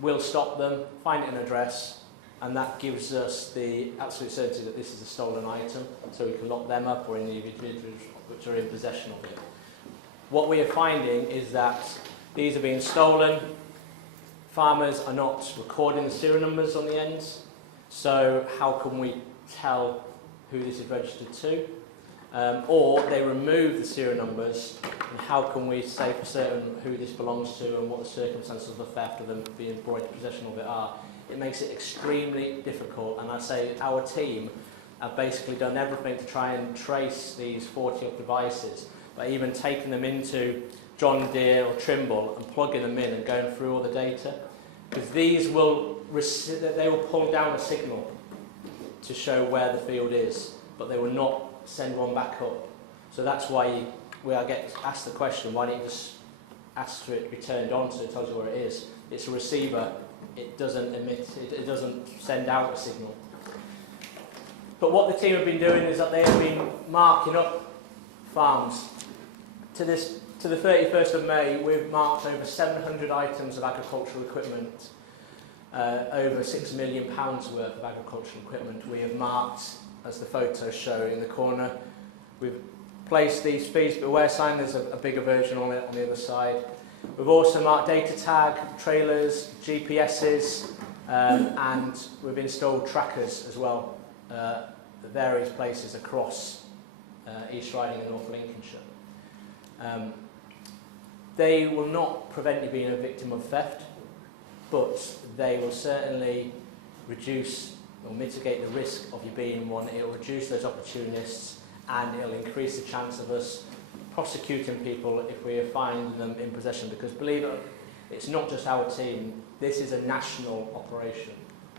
we'll stop them, find an address, and that gives us the absolute certainty that this is a stolen item, so we can lock them up or any individuals which are in possession of it. What we are finding is that these are being stolen. Farmers are not recording the serial numbers on the ends, so how can we tell who this is registered to? Or they remove the serial numbers, and how can we say for certain who this belongs to and what the circumstances of the theft of them being brought into possession of it are? It makes it extremely difficult, and I say our team have basically done everything to try and trace these 40-odd devices, by even taking them into John Deere or Trimble and plugging them in and going through all the data, because these will pull down a signal to show where the field is, but they will not send one back up. So that's why I get asked the question, why don't you just ask for it to be turned on so it tells you where it is? It's a receiver, it doesn't emit, it doesn't send out a signal. But what the team have been doing is that they have been marking up farms. To the 31st of May, we've marked over 700 items of agricultural equipment, over £6 million worth of agricultural equipment. We have marked, as the photos show in the corner, we've placed these fees beware sign, there's a bigger version on it on the other side. We've also marked data tag, trailers, GPSs, and we've installed trackers as well, at various places across East Riding and North Lincolnshire. They will not prevent you being a victim of theft, but they will certainly reduce or mitigate the risk of you being one. It will reduce those opportunists, and it will increase the chance of us prosecuting people if we find them in possession, because believe it, it's not just our team, this is a national operation.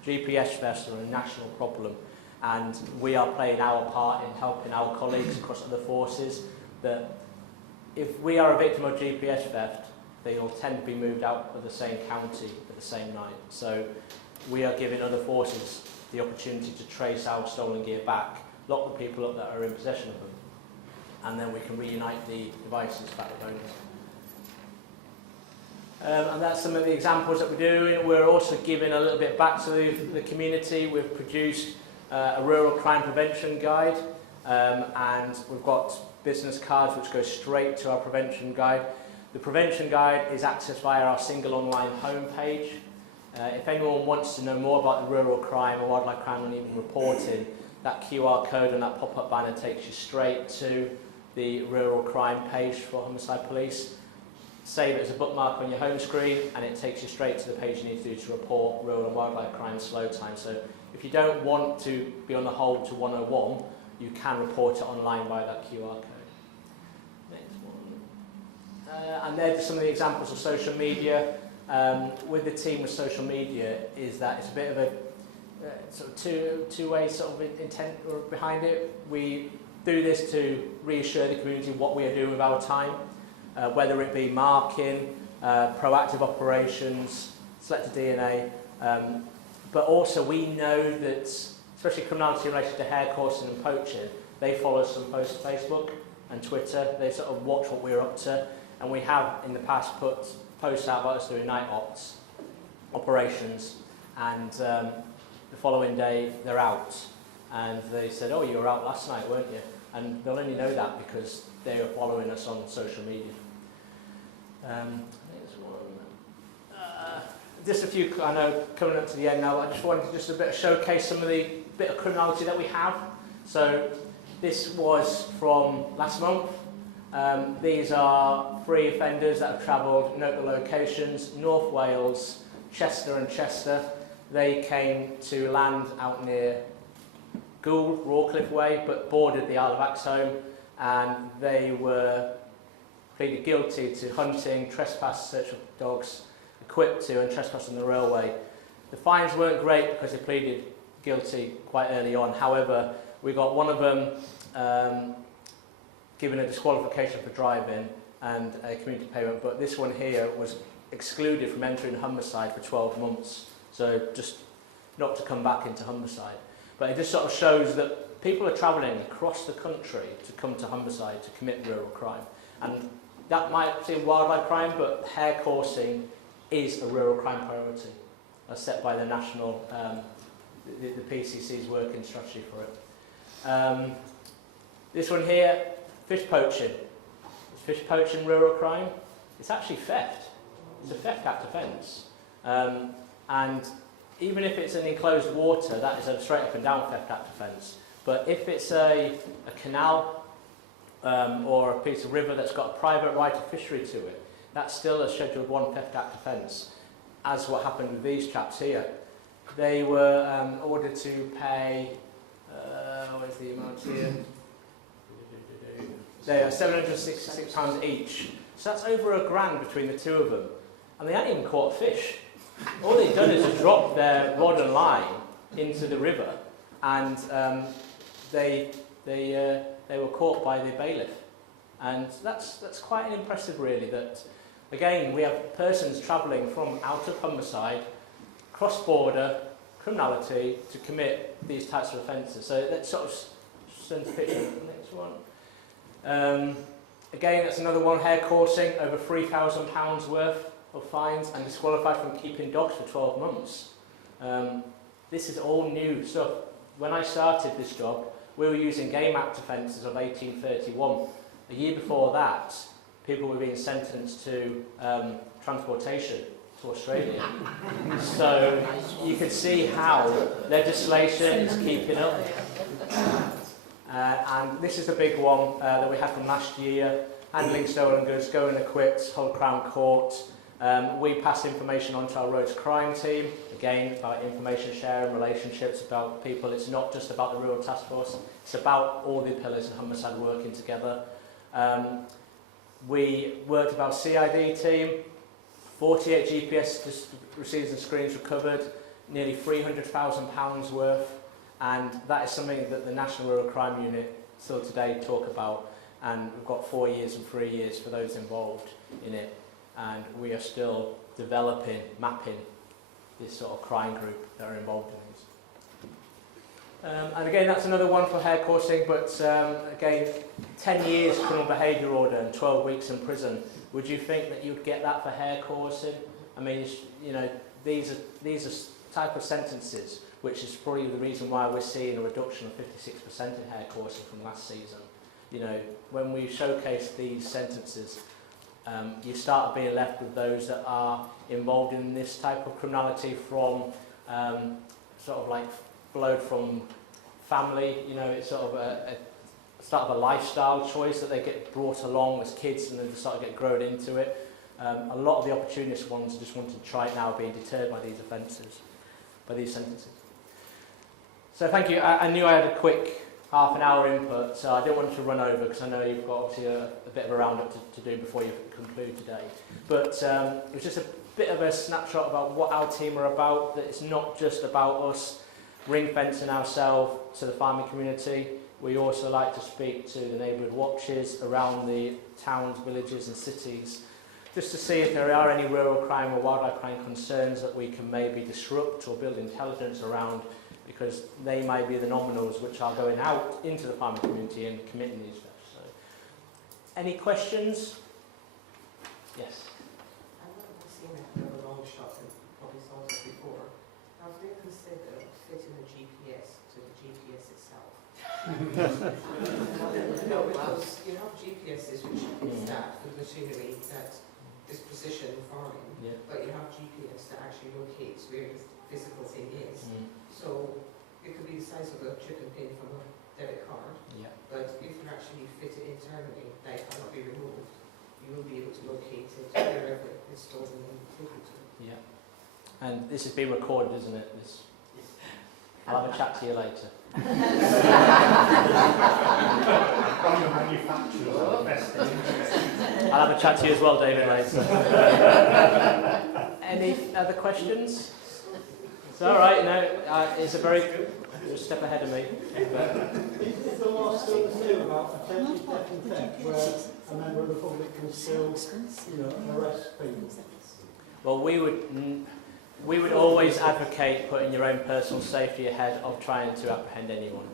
GPS thefts are a national problem, and we are playing our part in helping our colleagues across other forces. That if we are a victim of GPS theft, they will tend to be moved out of the same county at the same night. So we are giving other forces the opportunity to trace our stolen gear back, lock the people up that are in possession of them, and then we can reunite the devices back with owners. And that's some of the examples that we're doing. We're also giving a little bit back to the community. We've produced a rural crime prevention guide, and we've got business cards which go straight to our prevention guide. The prevention guide is accessed via our single online homepage. If anyone wants to know more about the rural crime or wildlife crime and even reporting, that QR code and that pop-up banner takes you straight to the rural crime page for Homicide Police. Save it as a bookmark on your home screen, and it takes you straight to the page you need to do to report rural and wildlife crime slow time. So if you don't want to be on the hold to 101, you can report it online via that QR code. Next one. And there's some of the examples of social media. With the team with social media is that it's a bit of a sort of two-way sort of intent behind it. We do this to reassure the community what we are doing with our time, whether it be marking, proactive operations, selected DNA, but also we know that, especially criminality in relation to hair coursing and poaching, they follow us on Facebook and Twitter. They sort of watch what we're up to, and we have in the past put posts out about us doing night ops operations, and the following day they're out, and they said, "Oh, you were out last night, weren't you?" And they'll only know that because they are following us on social media. Next one. Just a few, I know, coming up to the end now, I just wanted to just a bit of showcase some of the bit of criminality that we have. So this was from last month. These are 3 offenders that have travelled, note the locations, North Wales, Chester and Chester. They came to land out near Goole, Rawcliffe Way, but bordered the Isle of Axholme, and they were pleaded guilty to hunting, trespass, search of dogs, equipped to, and trespassing the railway. The fines weren't great because they pleaded guilty quite early on. However, we got one of them given a disqualification for driving and a community payment, but this one here was excluded from entering Humberside for 12 months. So just not to come back into Humberside. But it just sort of shows that people are travelling across the country to come to Humberside to commit rural crime. And that might seem wildlife crime, but hare coursing is a rural crime priority, as set by the national, the PCC's working strategy for it. This one here, fish poaching. Is fish poaching rural crime? It's actually theft. It's a Theft Act offence. And even if it's in enclosed water, that is a straight up and down Theft Act offence. But if it's a canal or a piece of river that's got a private right of fishery to it, that's still a Scheduled 1 Theft Act offence, as what happened with these chaps here. They were ordered to pay, what is the amount here? They are £766 each. So that's over £1,000 between the two of them. And they hadn't even caught fish. All they'd done is to drop their rod and line into the river, and they were caught by the bailiff. And that's quite impressive, really, that, again, we have persons travelling from out of Humberside, cross-border criminality, to commit these types of offences. So that sort of sends a picture. Next one. Again, that's another one, hare coursing, over £3,000 worth of fines, and disqualified from keeping dogs for 12 months. This is all new stuff. When I started this job, we were using Game Act offences of 1831. A year before that, people were being sentenced to transportation to Australia. So you can see how legislation is keeping up. And this is a big one that we had from last year, handling stolen goods, going equipped, hold Crown Court. We pass information on to our roads crime team, again about information sharing, relationships, about people. It's not just about the Rural Task Force, it's about all the pillars in Humberside working together. We worked about CID team, 48 GPS receivers and screens recovered, nearly £300,000 worth. And that is something that the National Rural Crime Unit still today talk about, and we've got 4 years and 3 years for those involved in it, and we are still developing, mapping this sort of crime group that are involved in this. And again, that's another one for hare coursing, but again, 10 years criminal behaviour order and 12 weeks in prison. Would you think that you'd get that for hare coursing? I mean, you know, these are type of sentences, which is probably the reason why we're seeing a reduction of 56% in hare coursing from last season. You know, when we showcase these sentences, you start being left with those that are involved in this type of criminality from sort of like flowed from family. You know, it's sort of a start of a lifestyle choice that they get brought along as kids and then they start to get grown into it. A lot of the opportunist ones just wanting to try it now, being deterred by these offences, by these sentences. So thank you. I knew I had a quick half an hour input, so I didn't want to run over because I know you've got obviously a bit of a roundup to do before you conclude today. But it was just a bit of a snapshot about what our team are about, that it's not just about us ring-fencing ourselves to the farming community. We also like to speak to the neighbourhood watches around the towns, villages and cities, just to see if there are any rural crime or wildlife crime concerns that we can maybe disrupt or build intelligence around, because they may be the nominals which are going out into the farming community and committing these thefts. So, any questions? Yes. I know I've seen it in a long shot and probably saw it before. Have they considered fitting a GPS to the GPS itself? No, because you have GPSs which is that with machinery that is precision farming, but you have GPS that actually locates where the physical thing is. So it could be the size of a chip and pin from a debit card, but if you actually fit it internally, that cannot be removed, you will be able to locate it wherever it's stored and taken to. Yeah. And this has been recorded, isn't it? This. I'll have a chat to you later. I'll have a chat to you as well, David, later. Any other questions? It's all right, no, it's a very good step ahead of me. Is the law still the same about attempted theft and theft, where a member of the public can still, arrest people? Well, we would We would always advocate putting your own personal safety ahead of trying to apprehend anyone.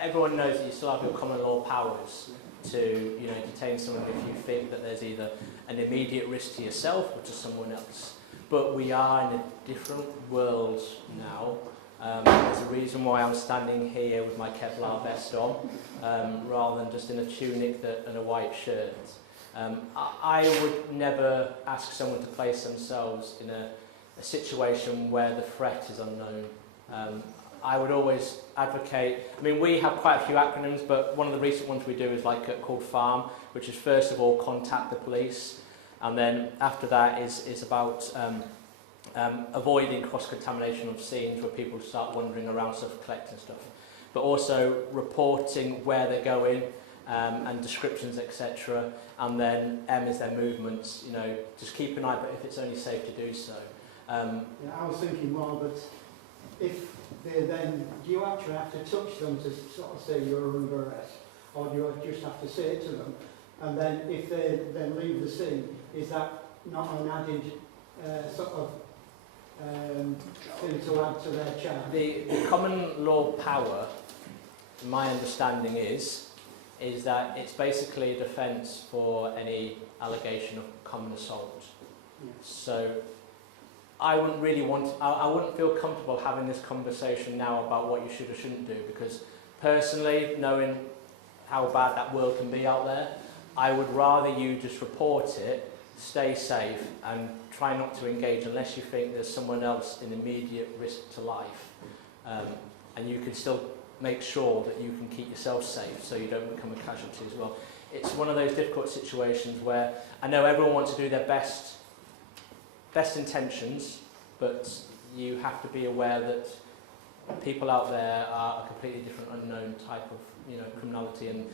Everyone knows that you still have your common law powers to, detain someone if you think that there's either an immediate risk to yourself or to someone else. But we are in a different world now. There's a reason why I'm standing here with my Kevlar vest on, rather than just in a tunic and a white shirt. I would never ask someone to place themselves in a situation where the threat is unknown. I would always advocate, we have quite a few acronyms, but one of the recent ones we do is called FARM, which is first of all contact the police, and then after that is about avoiding cross-contamination of scenes where people start wandering around stuff, collecting stuff, but also reporting where they're going, and descriptions, etc. And then M is their movements, just keep an eye, but if it's only safe to do so. I was thinking more that if they then, do you actually have to touch them to sort of say you're under arrest, or do you just have to say it to them? And then if they then leave the scene, is that not an added thing to add to their charge? The common law power, my understanding is that it's basically a defence for any allegation of common assault. Yeah. So I wouldn't really I wouldn't feel comfortable having this conversation now about what you should or shouldn't do, because personally, knowing how bad that world can be out there, I would rather you just report it, stay safe, and try not to engage unless you think there's someone else in immediate risk to life. And you can still make sure that you can keep yourself safe so you don't become a casualty as well. It's one of those difficult situations where I know everyone wants to do their best intentions, but you have to be aware that people out there are a completely different unknown type of criminality, and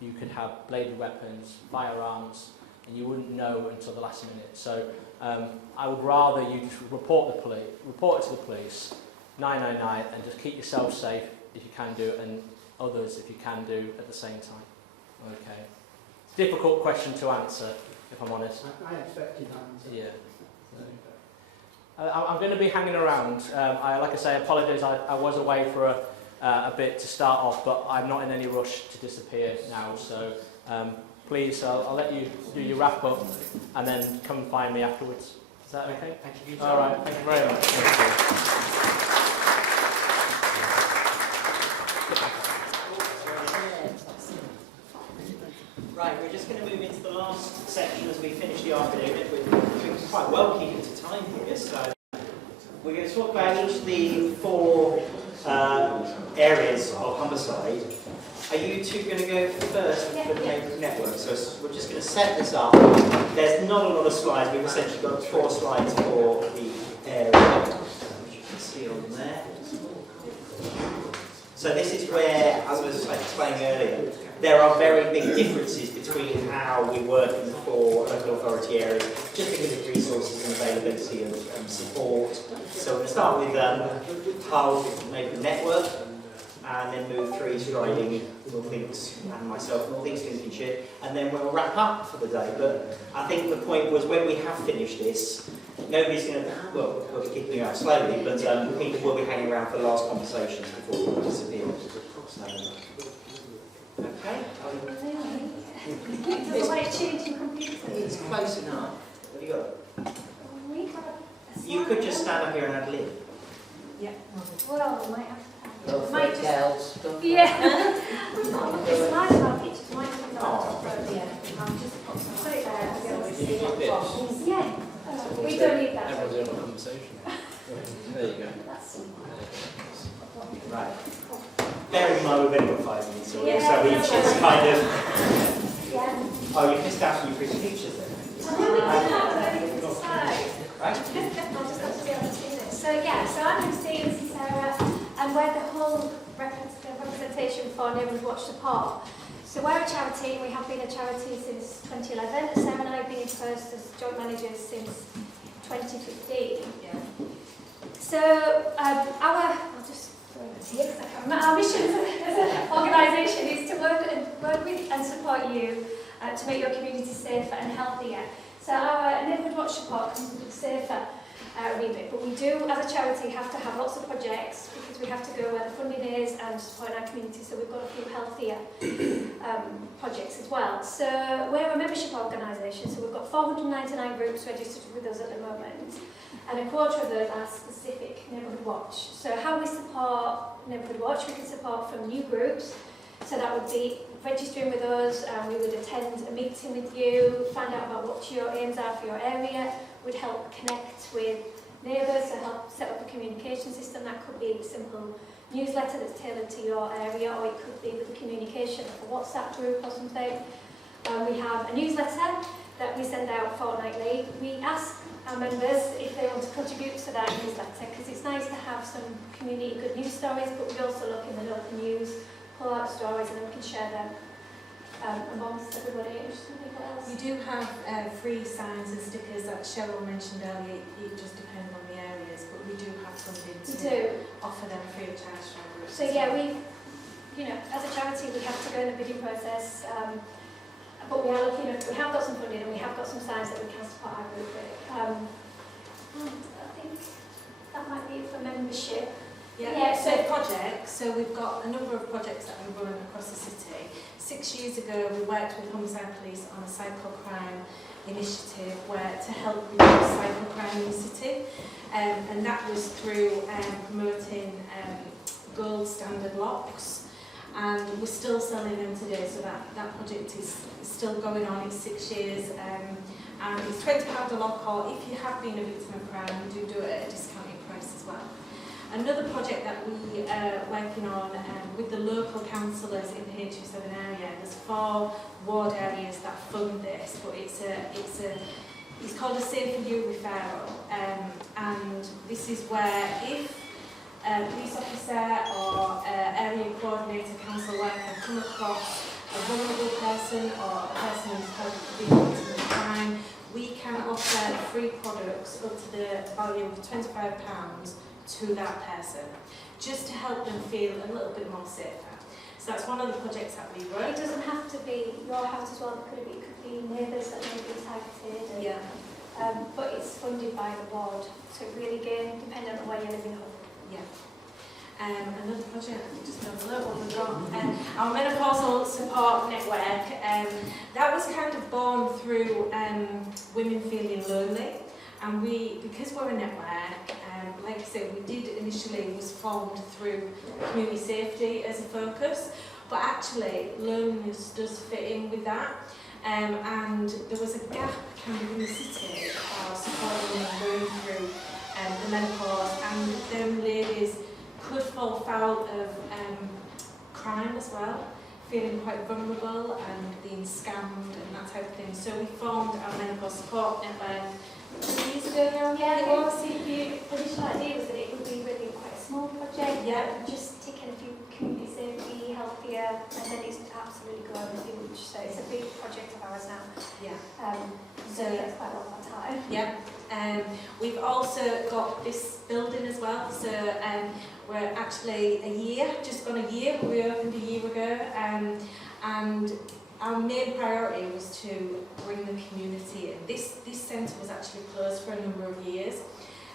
you could have bladed weapons, firearms, and you wouldn't know until the last minute. So I would rather you just report it to the police, 999, and just keep yourself safe if you can do, and others if you can do at the same time. Okay. It's a difficult question to answer, if I'm honest. I expected that answer. Yeah. I'm going to be hanging around. Like I say, I apologise. I was away for a bit to start off, but I'm not in any rush to disappear now. So please, I'll let you do your wrap up and then come and find me afterwards. Is that okay? Thank you. All right. Thank you very much. Thank Right, we're just going to move into the last section as we finish the afternoon. We're doing quite well keeping to time here, so we're going to talk about each of the 4 areas of homicide. Are you two going to go first for the neighbourhood network? So we're just going to set this up. There's not a lot of slides. We've essentially got 4 slides for the area, which you can see on there. So this is where, as I was explaining earlier, there are very big differences between how we work in the 4 local authority areas, just because of resources and availability and support. So we're going to start with Hull Neighbourhood Network, and then move through Striding, North Links, and myself, North Links, Lincolnshire, and then we'll wrap up for the day. But I think the point was, when we have finished this, nobody's going to, well, we'll be keeping out slowly, but people will be hanging around for the last conversations before we disappear. Okay? It's close enough. What have you got? You could just stand up here and ad lib. Yeah. Well, we might have to. Might just, yeah. It's nice to have pictures. Might have to yeah. I'll just put it there and be able to see it. Yeah. We don't need that. Everyone's in a conversation. There you go. That's right. Bear in mind we've only got 5 minutes, so each is kind of. Yeah. Oh, you missed out on your pretty pictures then. Right. I'll just have to be able to see this. So yeah, so I'm Christine, this is Sarah, and we're the whole representation for Neighbourhood Watch Support. So we're a charity, we have been a charity since 2011. Sarah and I have been in first as joint managers since 2015. Yeah. So our mission as an organisation is to work with and support you to make your community safer and healthier. So our Neighbourhood Watch Support comes with safer remit. But we do, as a charity, have to have lots of projects because we have to go where the funding is and support our community. So we've got a few healthier projects as well. So we're a membership organisation. So we've got 499 groups registered with us at the moment. And a quarter of those are specific Neighbourhood Watch. So how we support Neighbourhood Watch, we can support from new groups. So that would be registering with us, we would attend a meeting with you, find out about what your aims are for your area, would help connect with neighbours to help set up a communication system. That could be a simple newsletter that's tailored to your area, or it could be with the communication of a WhatsApp group or something. We have a newsletter that we send out fortnightly. We ask our members if they want to contribute to that newsletter, because it's nice to have some community good news stories, but we also look in the local news, pull out stories, and then we can share them amongst everybody. Else? We do have free signs and stickers that Cheryl mentioned earlier. It just depends on the areas, but we do have funding to offer them free of charge to our groups. So yeah, we, you know, as a charity, we have to go in the bidding process, but we are looking at, we have got some funding and we have got some signs that we can support our group with. I think that might be it for membership. Yeah, so projects, so we've got a number of projects that we run across the city. 6 years ago we worked with Homicide Police on a cycle crime initiative to help reduce cycle crime in the city, and that was through promoting gold standard locks, and we're still selling them today, so that project is still going on. It's 6 years, and it's £20 a lock, or if you have been a victim of crime, we do it at a discounted price as well. Another project that we are working on with the local councillors in the H27 area, there's 4 ward areas that fund this, but it's called a Safe for You referral, and this is where if a police officer or area coordinator, council worker come across a vulnerable person or a person who's been victim of crime, we can offer free products up to the value of £25 to that person, just to help them feel a little bit more safer. So that's one of the projects that we run. It doesn't have to be your house as well, it could be neighbours that may be targeted. And, yeah. But it's funded by the ward, so it really again dependent on where you're living. Yeah. Another project, just another little one we've got, our menopausal support network. That was kind of born through women feeling lonely, and because we're a network, like I said, we did initially was formed through community safety as a focus, but actually loneliness does fit in with that, and there was a gap kind of in the city of supporting women going through the menopause, and them ladies could fall foul of crime as well, feeling quite vulnerable and being scammed and that type of thing. So we formed our menopause support network 2 years ago now. Yeah, it was. The initial idea was that it would be really quite a small project, just ticking a few community safety, healthier, and then it's absolutely grown huge. So it's a big project of ours now. Yeah. So that's quite a lot of time. Yeah. We've also got this building as well. So we're actually just gone a year. We opened a year ago, and our main priority was to bring the community in. This centre was actually closed for a number of years.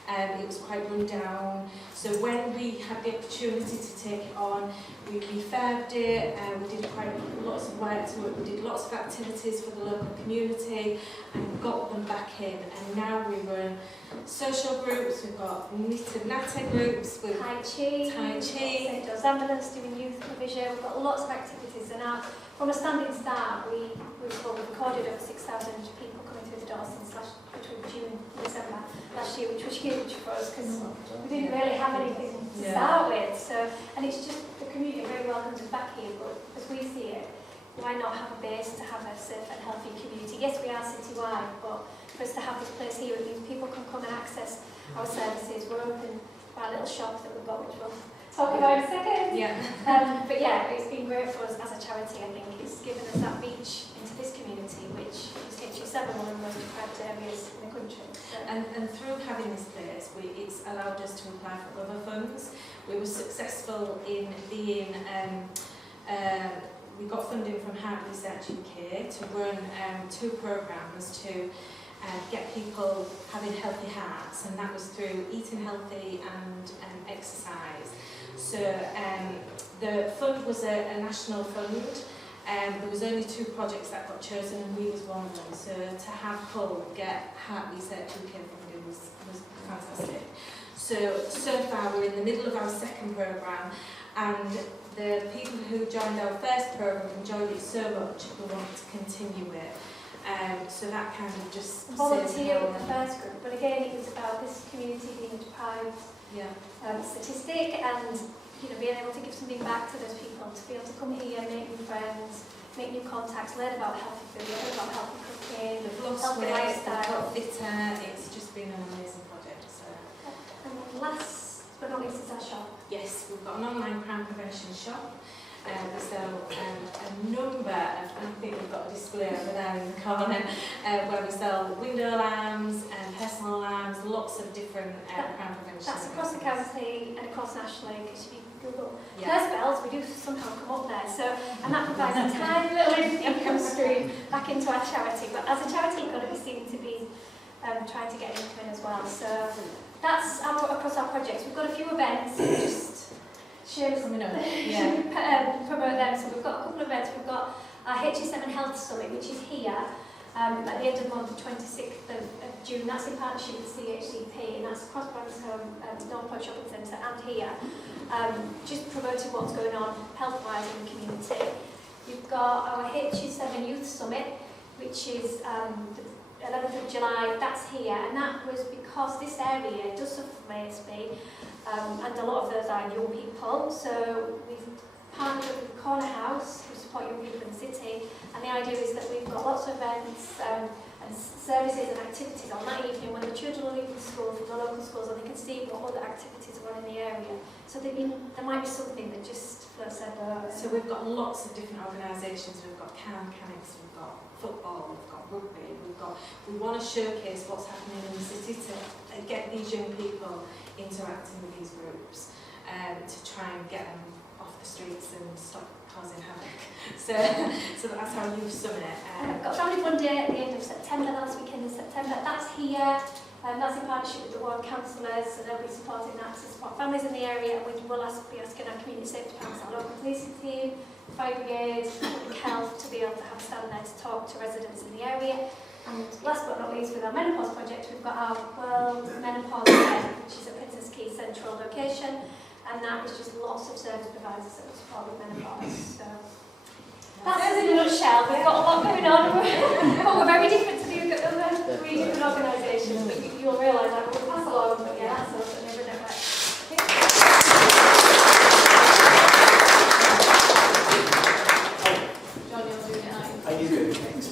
It was quite run down. So when we had the opportunity to take it on, we refurbed it, we did quite lots of work to it, we did lots of activities for the local community and got them back in. And now we run social groups, we've got knitted natter groups, with Tai Chi, St. John's Ambulance doing youth provision, we've got lots of activities, and now from a standing start we've recorded over 6,000 people coming through the door since between June and December last year, which was huge for us because we didn't really have anything to start with. So, and it's just the community very welcomes us back here, but as we see it, why not have a base to have a safe and healthy community? Yes, we are citywide, but for us to have this place here, it means people can come and access our services. We're open for our little shop that we've got, which we'll talk about in a second. Yeah. But yeah, it's been great for us as a charity. I think it's given us that reach into this community, which is H27, one of the most deprived areas in the country. So. And through having this place, it's allowed us to apply for other funds. We were successful in being, we got funding from Heart Research UK to run 2 programmes to get people having healthy hearts, and that was through eating healthy and exercise. So the fund was a national fund. There was only 2 projects that got chosen, and we was one of them. So to have Hull get heart research UK funding was fantastic. So far we're in the middle of our 2nd programme, and the people who joined our 1st programme enjoyed it so much we want to continue it. So that kind of just volunteer with the first group, but again it was about this community being deprived statistic, and being able to give something back to those people, to be able to come here, make new friends, make new contacts, learn about healthy food, learn about healthy cooking, healthy lifestyle. It's just been an amazing project. So. And last but not least is our shop. Yes, we've got an online crime prevention shop. We sell a number of, I think we've got a display over there in the corner, where we sell window alarms and personal alarms, lots of different crime prevention. That's across the county and across nationally, because if you Google nurse bells, we do somehow come up there. So, and that provides a tiny little income stream back into our charity. But as a charity, you've got to be seen to be trying to get income in as well. So that's across our projects. We've got a few events, just shameless coming up. Promote them. So we've got a couple of events. We've got our HE7 Health Summit, which is here at the end of the month, the 26th of June. That's in partnership with CHCP, and that's across Branscombe, Northport Shopping Centre, and here. Just promoting what's going on health-wise in the community. We've got our HE7 Youth Summit, which is the 11th of July. That's here, and that was because this area does suffer from ASB. And a lot of those are young people, so we've partnered up with Corner House, who support young people in the city, and the idea is that we've got lots of events and services and activities on that evening when the children are leaving school from the local schools, and they can see what other activities are on in the area. So there might be something that just floats their boat. So we've got lots of different organisations. We've got car mechanics, we've got football, we've got rugby, we want to showcase what's happening in the city to get these young people interacting with these groups, to try and get them off the streets and stop causing havoc. So that's our youth summit. We've got Family Fun Day at the end of September, the last weekend in September. That's here. That's in partnership with the ward councillors, so they'll be supporting that to support families in the area. We will be asking our community safety partners, our local policing team, fire brigade, public health, to be able to have a stand there to talk to residents in the area. And last but not least, with our menopause project, we've got our World Menopause Day, which is at Princess Quay Central location, and that is just lots of service providers that support with menopause. So that's in a nutshell. We've got a lot going on, but we're very different to the other 3 different organisations, but you'll realise that we'll pass along, but yeah, that's us at Nbhd Network. John, you're doing it, aren't you? Are you good? Next.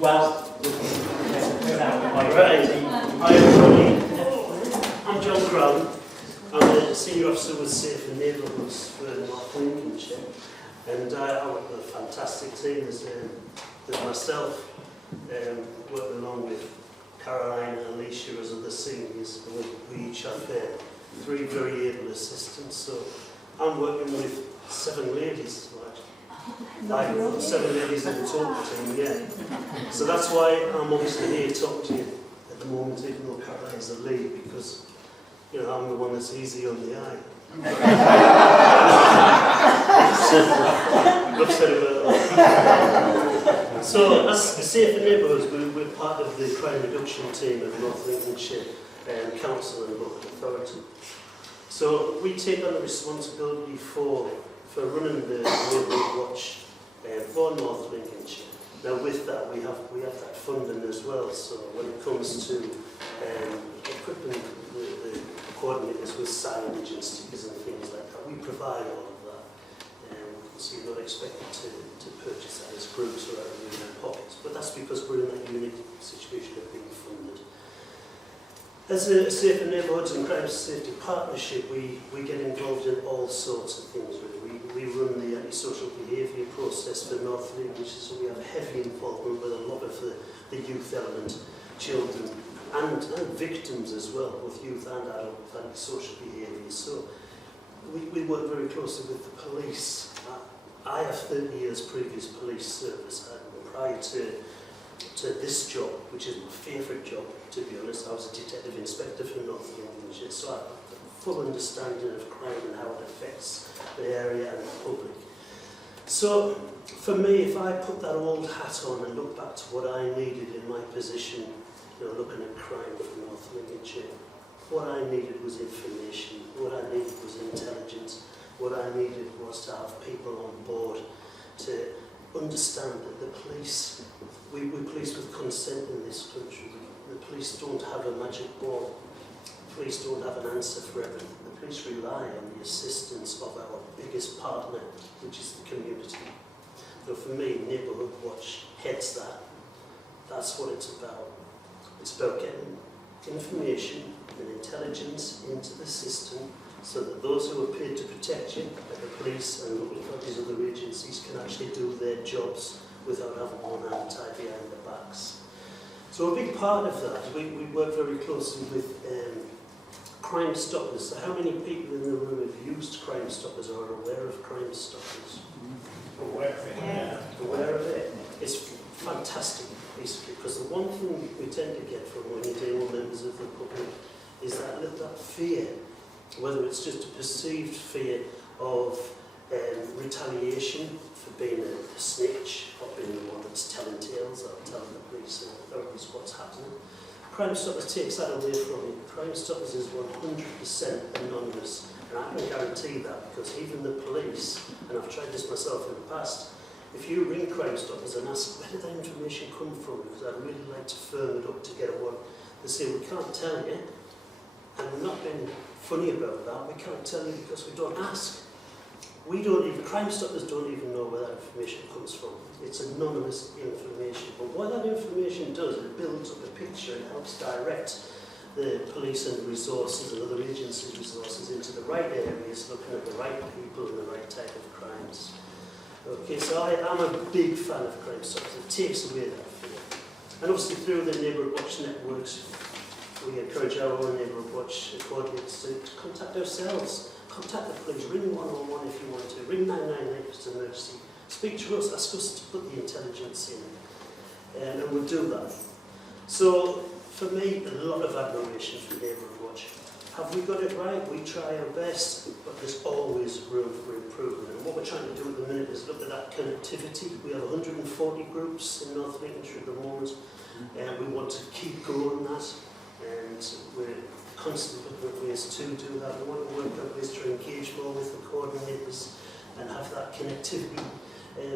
Well, I'm John Brown. I'm a senior officer with Safe and Neighbourhoods for North Lincolnshire, and I work with a fantastic team. There's myself, working along with Caroline and Alicia as other seniors, and we each have 3 very able assistants. So I'm working with 7 ladies. I've got 7 ladies in the total team, yeah. So that's why I'm obviously here talking to you at the moment, even though Caroline's the lead, because I'm the one that's easy on the eye. Enough said about that. So as Safe and Neighbourhoods, we're part of the crime reduction team of North Lincolnshire Council and Local Authority. So we take on the responsibility for running the Neighbourhood Watch for North Lincolnshire. Now with that we have that funding as well, so when it comes to equipping the coordinators with signage and stickers and things like that, we provide all of that. So you're not expected to purchase that as groups or out of your own pockets, but that's because we're in that unique situation of being funded. As a Safe and Neighbourhoods and Crime Safety Partnership, we get involved in all sorts of things. We run the antisocial behaviour process for North Lincolnshire, so we have heavy involvement with a lot of the youth element, children and victims as well, both youth and adult with antisocial behaviour. So we work very closely with the police I have 30 years previous police service, and prior to this job, which is my favourite job, to be honest, I was a detective inspector for North Lincolnshire, so I have a full understanding of crime and how it affects the area and the public. So, for me, if I put that old hat on and look back to what I needed in my position, looking at crime for North Lincolnshire, what I needed was information, what I needed was intelligence, what I needed was to have people on board to understand that the police, we're police with consent in this country. The police don't have a magic ball. The police don't have an answer for everything. The police rely on the assistance of our biggest partner, which is the community. So for me, Neighbourhood Watch heads that. That's what it's about. It's about getting information and intelligence into the system so that those who are paid to protect you, like the police and local authorities, other agencies, can actually do their jobs without having one hand tied behind their backs. So a big part of that, we work very closely with Crime Stoppers. So how many people in the room have used Crime Stoppers or are aware of Crime Stoppers? Aware of it. Yeah. Aware of it. It's fantastic, basically, because the one thing we tend to get from when you deal with members of the public is that fear, whether it's just a perceived fear of retaliation for being a snitch or being the one that's telling tales or telling the police and authorities what's happening. Crime Stoppers takes that away from you. Crime Stoppers is 100% anonymous, and I can guarantee that because even the police, and I've tried this myself in the past, if you ring Crime Stoppers and ask where did that information come from, because I'd really like to firm it up to get a one, they say we can't tell you, and we're not being funny about that, we can't tell you because we don't ask. Crime Stoppers don't even know where that information comes from. It's anonymous information. But what that information does, it builds up a picture and helps direct the police and resources and other agency resources into the right areas, looking at the right people and the right type of crimes. Okay, so I'm a big fan of Crime Stoppers. It takes away that fear. And obviously through the Neighbourhood Watch networks, we encourage our own Neighbourhood Watch coordinates to contact ourselves. Contact the police, ring 101 if you want to, ring 999 if it's an emergency. Speak to us, ask us to put the intelligence in, and we'll do that. So, for me, a lot of admiration for Neighbourhood Watch. Have we got it right? We try our best, but there's always room for improvement. And what we're trying to do at the minute is look at that connectivity. We have 140 groups in North Lincolnshire at the moment, and we want to keep growing that, and we're constantly looking at ways to do that. We want to work out ways to engage more with the coordinators and have that connectivity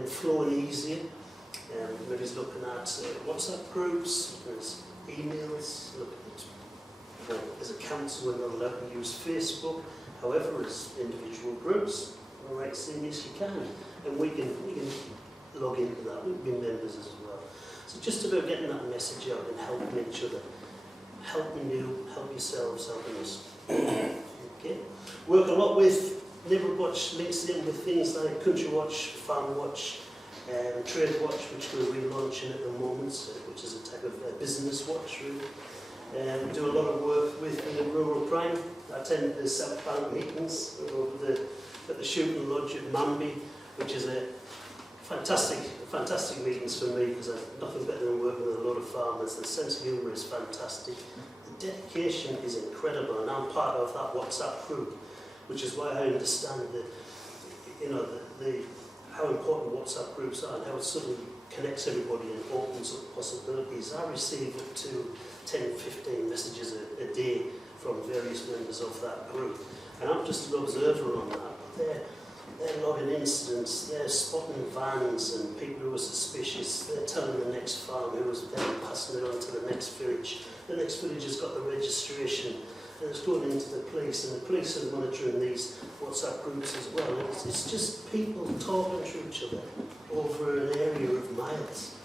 flowing easier. Maybe looking at WhatsApp groups, there's emails, looking at, as a council we're not allowed to use Facebook, however as individual groups, all right, seeing as you can. And we can log into that, we can be members as well. So just about getting that message out and helping each other. Helping you, help yourselves, helping us. Okay. Work a lot with Neighbourhood Watch, links in with things like Country Watch, Farm Watch, Trade Watch, which we're relaunching at the moment, which is a type of business watch, really. Do a lot of work with rural crime. I attended the South Bank meetings over at the Shooting Lodge at Manby, which is a fantastic meetings for me because I've nothing better than working with a lot of farmers. The sense of humour is fantastic. The dedication is incredible, and I'm part of that WhatsApp group, which is why I understand how important WhatsApp groups are and how it suddenly connects everybody and opens up possibilities. I receive up to 10, 15 messages a day from various members of that group, and I'm just an observer on that. But they're logging incidents, they're spotting vans and people who are suspicious, they're telling the next farm who is then passing it on to the next village. The next village has got the registration and it's going into the police, and the police are monitoring these WhatsApp groups as well. It's just people talking to each other over an area of miles,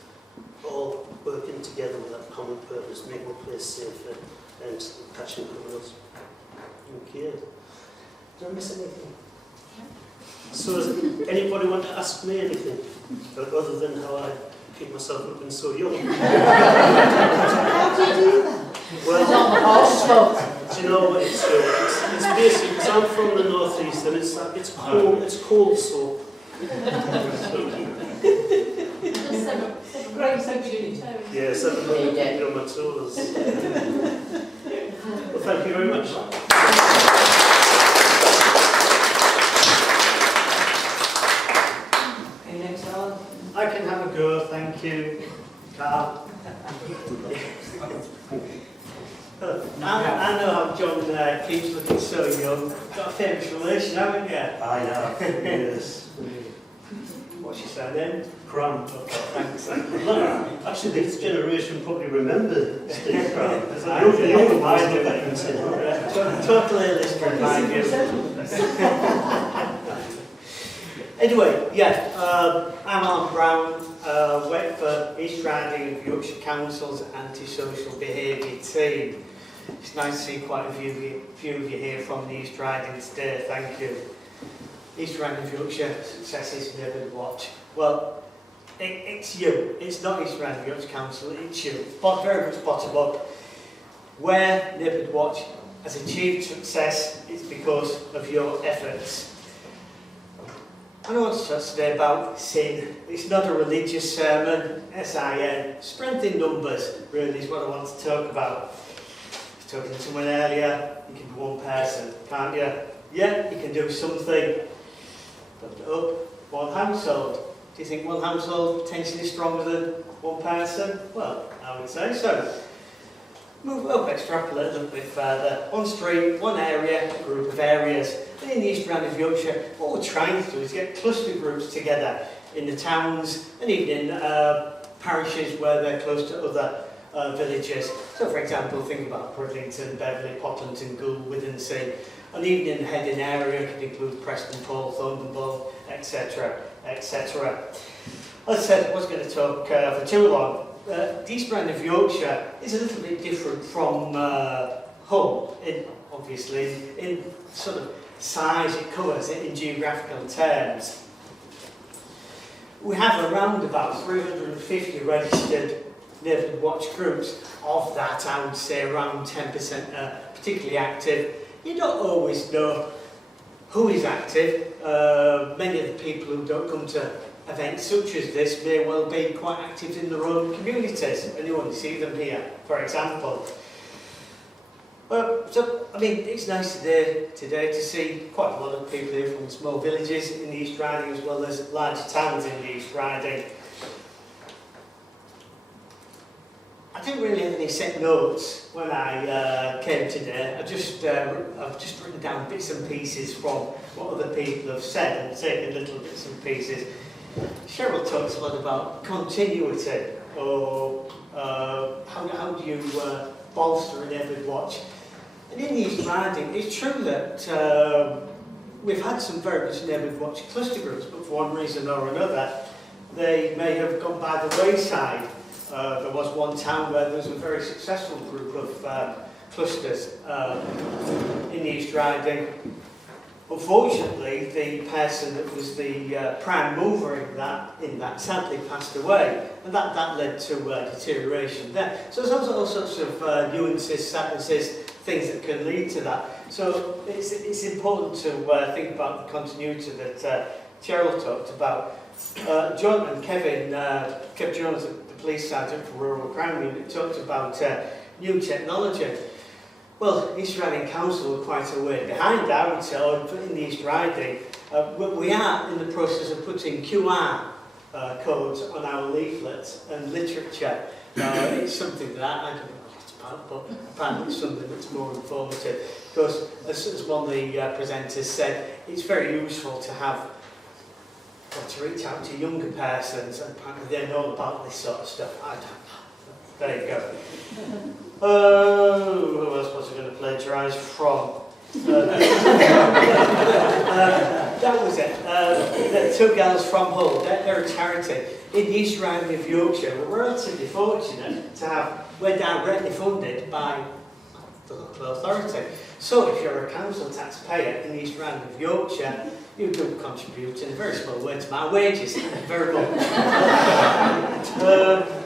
all working together with that common purpose, making the place safer and catching criminals. Okay. Did I miss anything? So does anybody want to ask me anything other than how I keep myself looking so young? How do you do that? Well, do you know what it's basically because I'm from the northeast and it's cold soap Great Unitarian. Yeah, 7 million on my tours. Well, thank you very much. Okay, next on. I can have a go, thank you, Carl. I know how John keeps looking so young. Got a famous relation, haven't you? I know, yes. What's your surname? Cram. Okay, thanks. Actually, this generation probably remember Steve Cram. I do. The younger ones don't even say Totally illustrated by you. Anyway, yeah, I'm Alan Brown, work for East Riding of Yorkshire Council's antisocial behaviour team. It's nice to see quite a few of you here from the East Riding today, thank you. East Riding of Yorkshire, successes Nbhd watch. Well, it's you, it's not East Riding of Yorkshire Council, it's you. But very much bottom up. Where Nbhd watch has achieved success, it's because of your efforts. I want to talk today about sin. It's not a religious sermon, S-I-N. Strength in numbers, really, is what I want to talk about. I was talking to someone earlier, you can be one person, can't you? Yeah, you can do something. But up, one household. Do you think one household potentially stronger than one person? Well, I would say so. Move up, extrapolate a little bit further. One street, one area, a group of areas. And in the East Riding of Yorkshire, what we're trying to do is get cluster groups together in the towns and even in parishes where they're close to other villages. So, for example, think about Bridlington, Beverley, Potlington, Goole, Withensea, and even in the Heading area, it could include Preston, Paul, Thornbull, etc., etc. As I said, I was going to talk for too long. The East Riding of Yorkshire is a little bit different from Hull, obviously, in sort of size it covers it in geographical terms. We have around about 350 registered Nbhd watch groups. Of that, I would say around 10% are particularly active. You don't always know who is active. Many of the people who don't come to events such as this may well be quite active in their own communities, and you won't see them here, for example. So, I mean, it's nice today to see quite a lot of people here from small villages in the East Riding as well as large towns in the East Riding. I didn't really have any set notes when I came today. I've just written down bits and pieces from what other people have said and taken little bits and pieces. Cheryl talks a lot about continuity, or how do you bolster an Nbhd watch. And in the East Riding, it's true that we've had some very good Nbhd watch cluster groups, but for one reason or another, they may have gone by the wayside. There was one town where there was a very successful group of clusters in the East Riding. Unfortunately, the person that was the prime mover in that sadly passed away, and that led to deterioration there. So there's all sorts of nuances, sadnesses, things that can lead to that. So it's important to think about the continuity that Cheryl talked about. John and Kevin, Kev Jones, the police sergeant for Rural Crime Unit, talked about new technology. Well, East Riding Council are quite a way behind, I would say, in the East Riding. We are in the process of putting QR codes on our leaflets and literature. It's something that I don't know what it's about, but apparently it's something that's more informative. Because, as one of the presenters said, it's very useful to have, to reach out to younger persons, and apparently they know about this sort of stuff. I don't know. There you go. Who else was I going to plagiarise from? That was it. The two girls from Hull, they're a charity. In the East Riding of Yorkshire, we're relatively fortunate to have, we're directly funded by the local authority. So if you're a council taxpayer in the East Riding of Yorkshire, you do contribute in a very small way to my wages. Very much.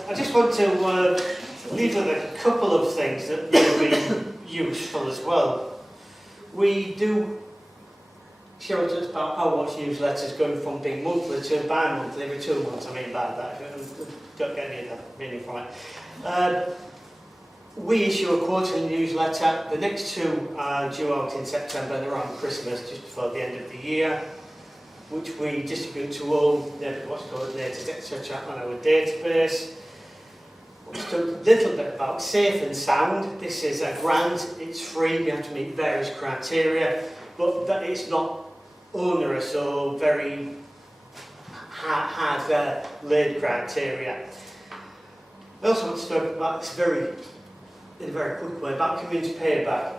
I just want to leave with a couple of things that may be useful as well. We do Cheryl talks about how much newsletters going from being monthly to bi-monthly every 2 months. I mean by that, don't get any of that meaning from it. We issue a quarterly newsletter. The next two are due out in September and around Christmas, just before the end of the year, which we distribute to all what's called natives, etc. on our database. We'll talk a little bit about Safe and Sound. This is a grant, it's free, you have to meet various criteria, but that it's not onerous or very hard laid criteria. I also want to talk about this in a very quick way about community payback.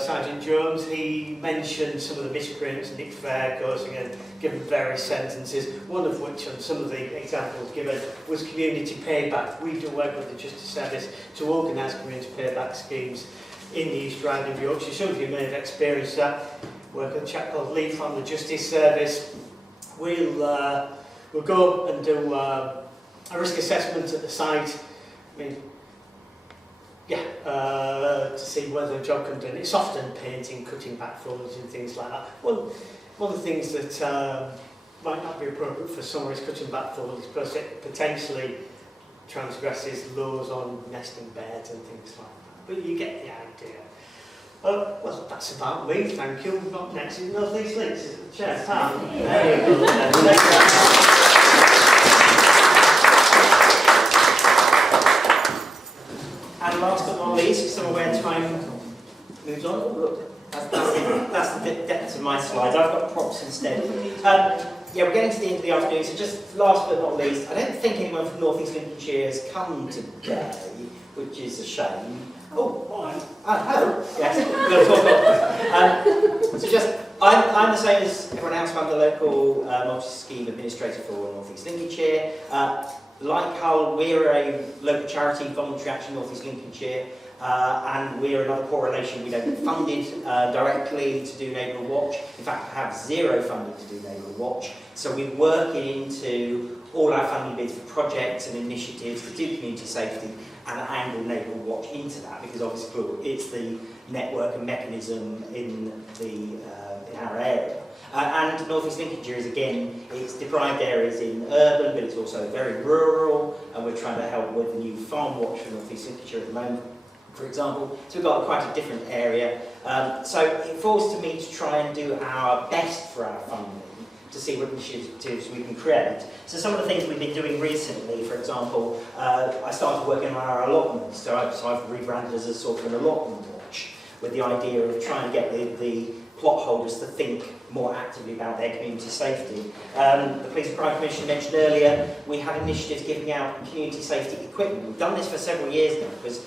Sergeant Jones, he mentioned some of the miscreants, Nick Fair causing and given various sentences, one of which on some of the examples given was community payback. We do work with the Justice Service to organise community payback schemes in the East Riding of Yorkshire. Some of you may have experienced that. Work with a chap called Lee from the Justice Service. We'll go and do a risk assessment at the site. I mean, to see whether the job can be done. It's often painting, cutting back foliage and things like that. One of the things that might not be appropriate for summer is cutting back foliage because it potentially transgresses laws on nesting beds and things like that. But you get the idea. Well, that's about me, thank you. We've got next in North East Links, is it? Chair, Pam. There you go. And last but not least, because I'm aware time moves on. Oh, look, that's the depth of my slides. I've got props instead. Yeah, we're getting to the end of the afternoon, so just last but not least, I don't think anyone from North East Lincolnshire has come today, which is a shame. Oh, hello. Yes, we'll talk about. So just, I'm the same as everyone else. I'm the local multi-scheme administrator for North East Lincolnshire. Like Hull, we're a local charity, voluntary action North East Lincolnshire, and we're another correlation. We don't get funded directly to do Neighbourhood Watch. In fact, I have zero funding to do Neighbourhood Watch. So we're working into all our funding bids for projects and initiatives to do community safety and angle Neighbourhood Watch into that, because obviously it's the network and mechanism in our area. And North East Lincolnshire is, again, it's deprived areas in urban, but it's also very rural, and we're trying to help with the new farm watch for North East Lincolnshire at the moment, for example. So we've got quite a different area. So it falls to me to try and do our best for our funding, to see what initiatives we can create. So some of the things we've been doing recently, for example, I started working on our allotments, so I've rebranded as a sort of an allotment watch, with the idea of trying to get the plot holders to think more actively about their community safety. The Police and Crime Commission mentioned earlier, we have initiatives giving out community safety equipment. We've done this for several years now, because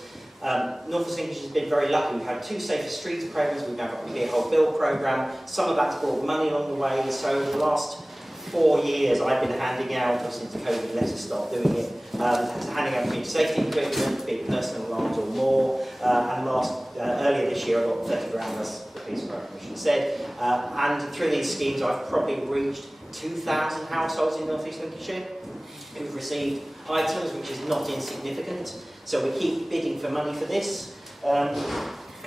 North East Lincolnshire has been very lucky. We've had 2 Safer Streets programmes, we've now got a Whole Bill programme. Some of that's brought money along the way, so in the last 4 years I've been handing out, since COVID let us start doing it, handing out community safety equipment, be it personal alarms or more, and earlier this year I got 30 grand, as the Police and Crime Commission said, and through these schemes I've probably reached 2,000 households in North East Lincolnshire who've received items, which is not insignificant, so we keep bidding for money for this.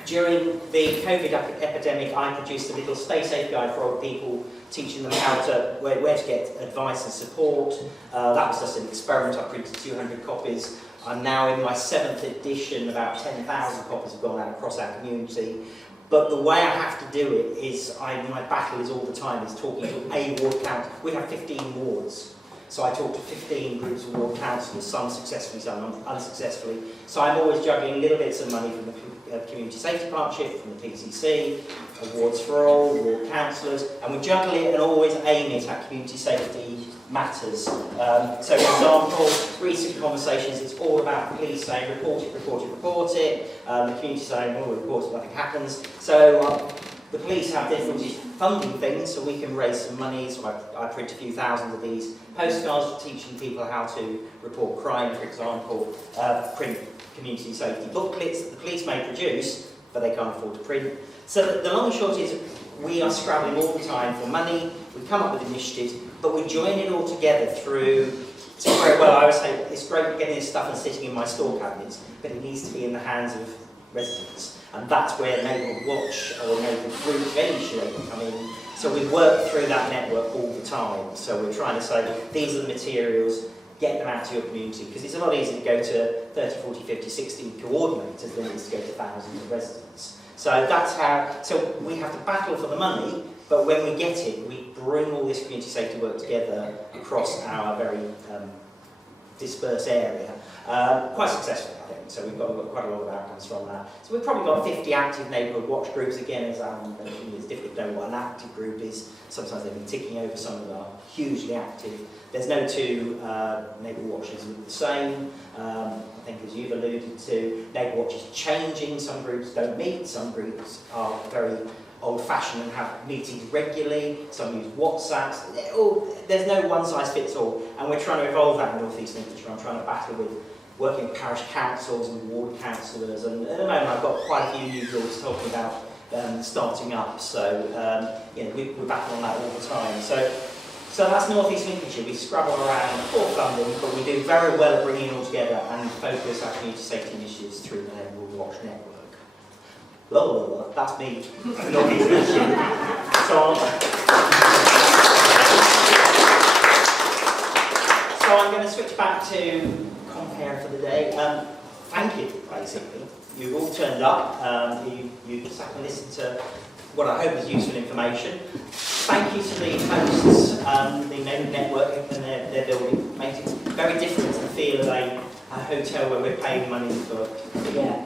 During the COVID epidemic, I produced a little stay safe guide for old people, teaching them where to get advice and support. That was just an experiment. I printed 200 copies. I'm now in my 7th edition. About 10,000 copies have gone out across our community. But the way I have to do it is, my battle is all the time, is talking to a ward council. We have 15 wards. So I talk to 15 groups of ward councillors, some successfully, some unsuccessfully. So I'm always juggling little bits of money from the Community Safety Partnership, from the PCC, Awards for All, ward councillors, and we juggle it and always aim it at community safety matters. So for example, recent conversations, it's all about police saying report it, report it, report it, the community saying, well, we report it, nothing happens. So the police have difficulties funding things, so we can raise some money. So I print a few thousand of these postcards teaching people how to report crime, for example, print community safety booklets that the police may produce, but they can't afford to print. So the long and short is, we are scrabbling all the time for money, we come up with initiatives, but we join it all together through, I would say, it's great getting this stuff and sitting in my store cabinets, but it needs to be in the hands of residents. And that's where Neighbourhood Watch or Neighbourhood Group of any shape come in. So we work through that network all the time. So we're trying to say, these are the materials, get them out to your community, because it's a lot easier to go to 30, 40, 50, 60 coordinators than it is to go to thousands of residents. So that's how, so we have to battle for the money, but when we get it, we bring all this community safety work together across our very dispersed area, quite successfully, I think. So we've got quite a lot of outcomes from that. So we've probably got 50 active neighbourhood watch groups. Again, as Alan mentioned, it's difficult to know what an active group is. Sometimes they've been ticking over, some of them are hugely active. There's no two neighbourhood watches look the same. I think, as you've alluded to, neighbourhood watch is changing. Some groups don't meet, some groups are very old-fashioned and have meetings regularly, some use WhatsApps. There's no one-size-fits-all, and we're trying to evolve that in North East Lincolnshire. I'm trying to battle with working with parish councils and ward councillors, and at the moment I've got quite a few new groups talking about starting up, so we're battling on that all the time. So that's North East Lincolnshire. We scrabble around for funding, but we do very well at bringing it all together and focus our community safety initiatives through the Neighbourhood Watch network. Blah, blah, blah. That's me. North East Lincolnshire. So I'm going to switch back to compare for the day. Thank you, basically. You've all turned up. You sat and listened to what I hope is useful information. Thank you to the hosts, the network and their building. Makes it very different to the feel of a hotel where we're paying money for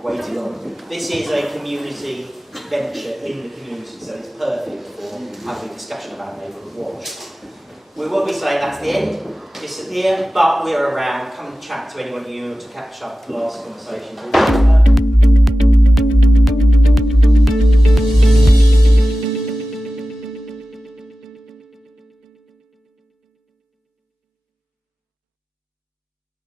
waiting on. This is a community venture in the community, so it's perfect for having a discussion about Neighbourhood Watch. We will be saying that's the end, disappear, but we're around. Come and chat to anyone you want to catch up the last conversation.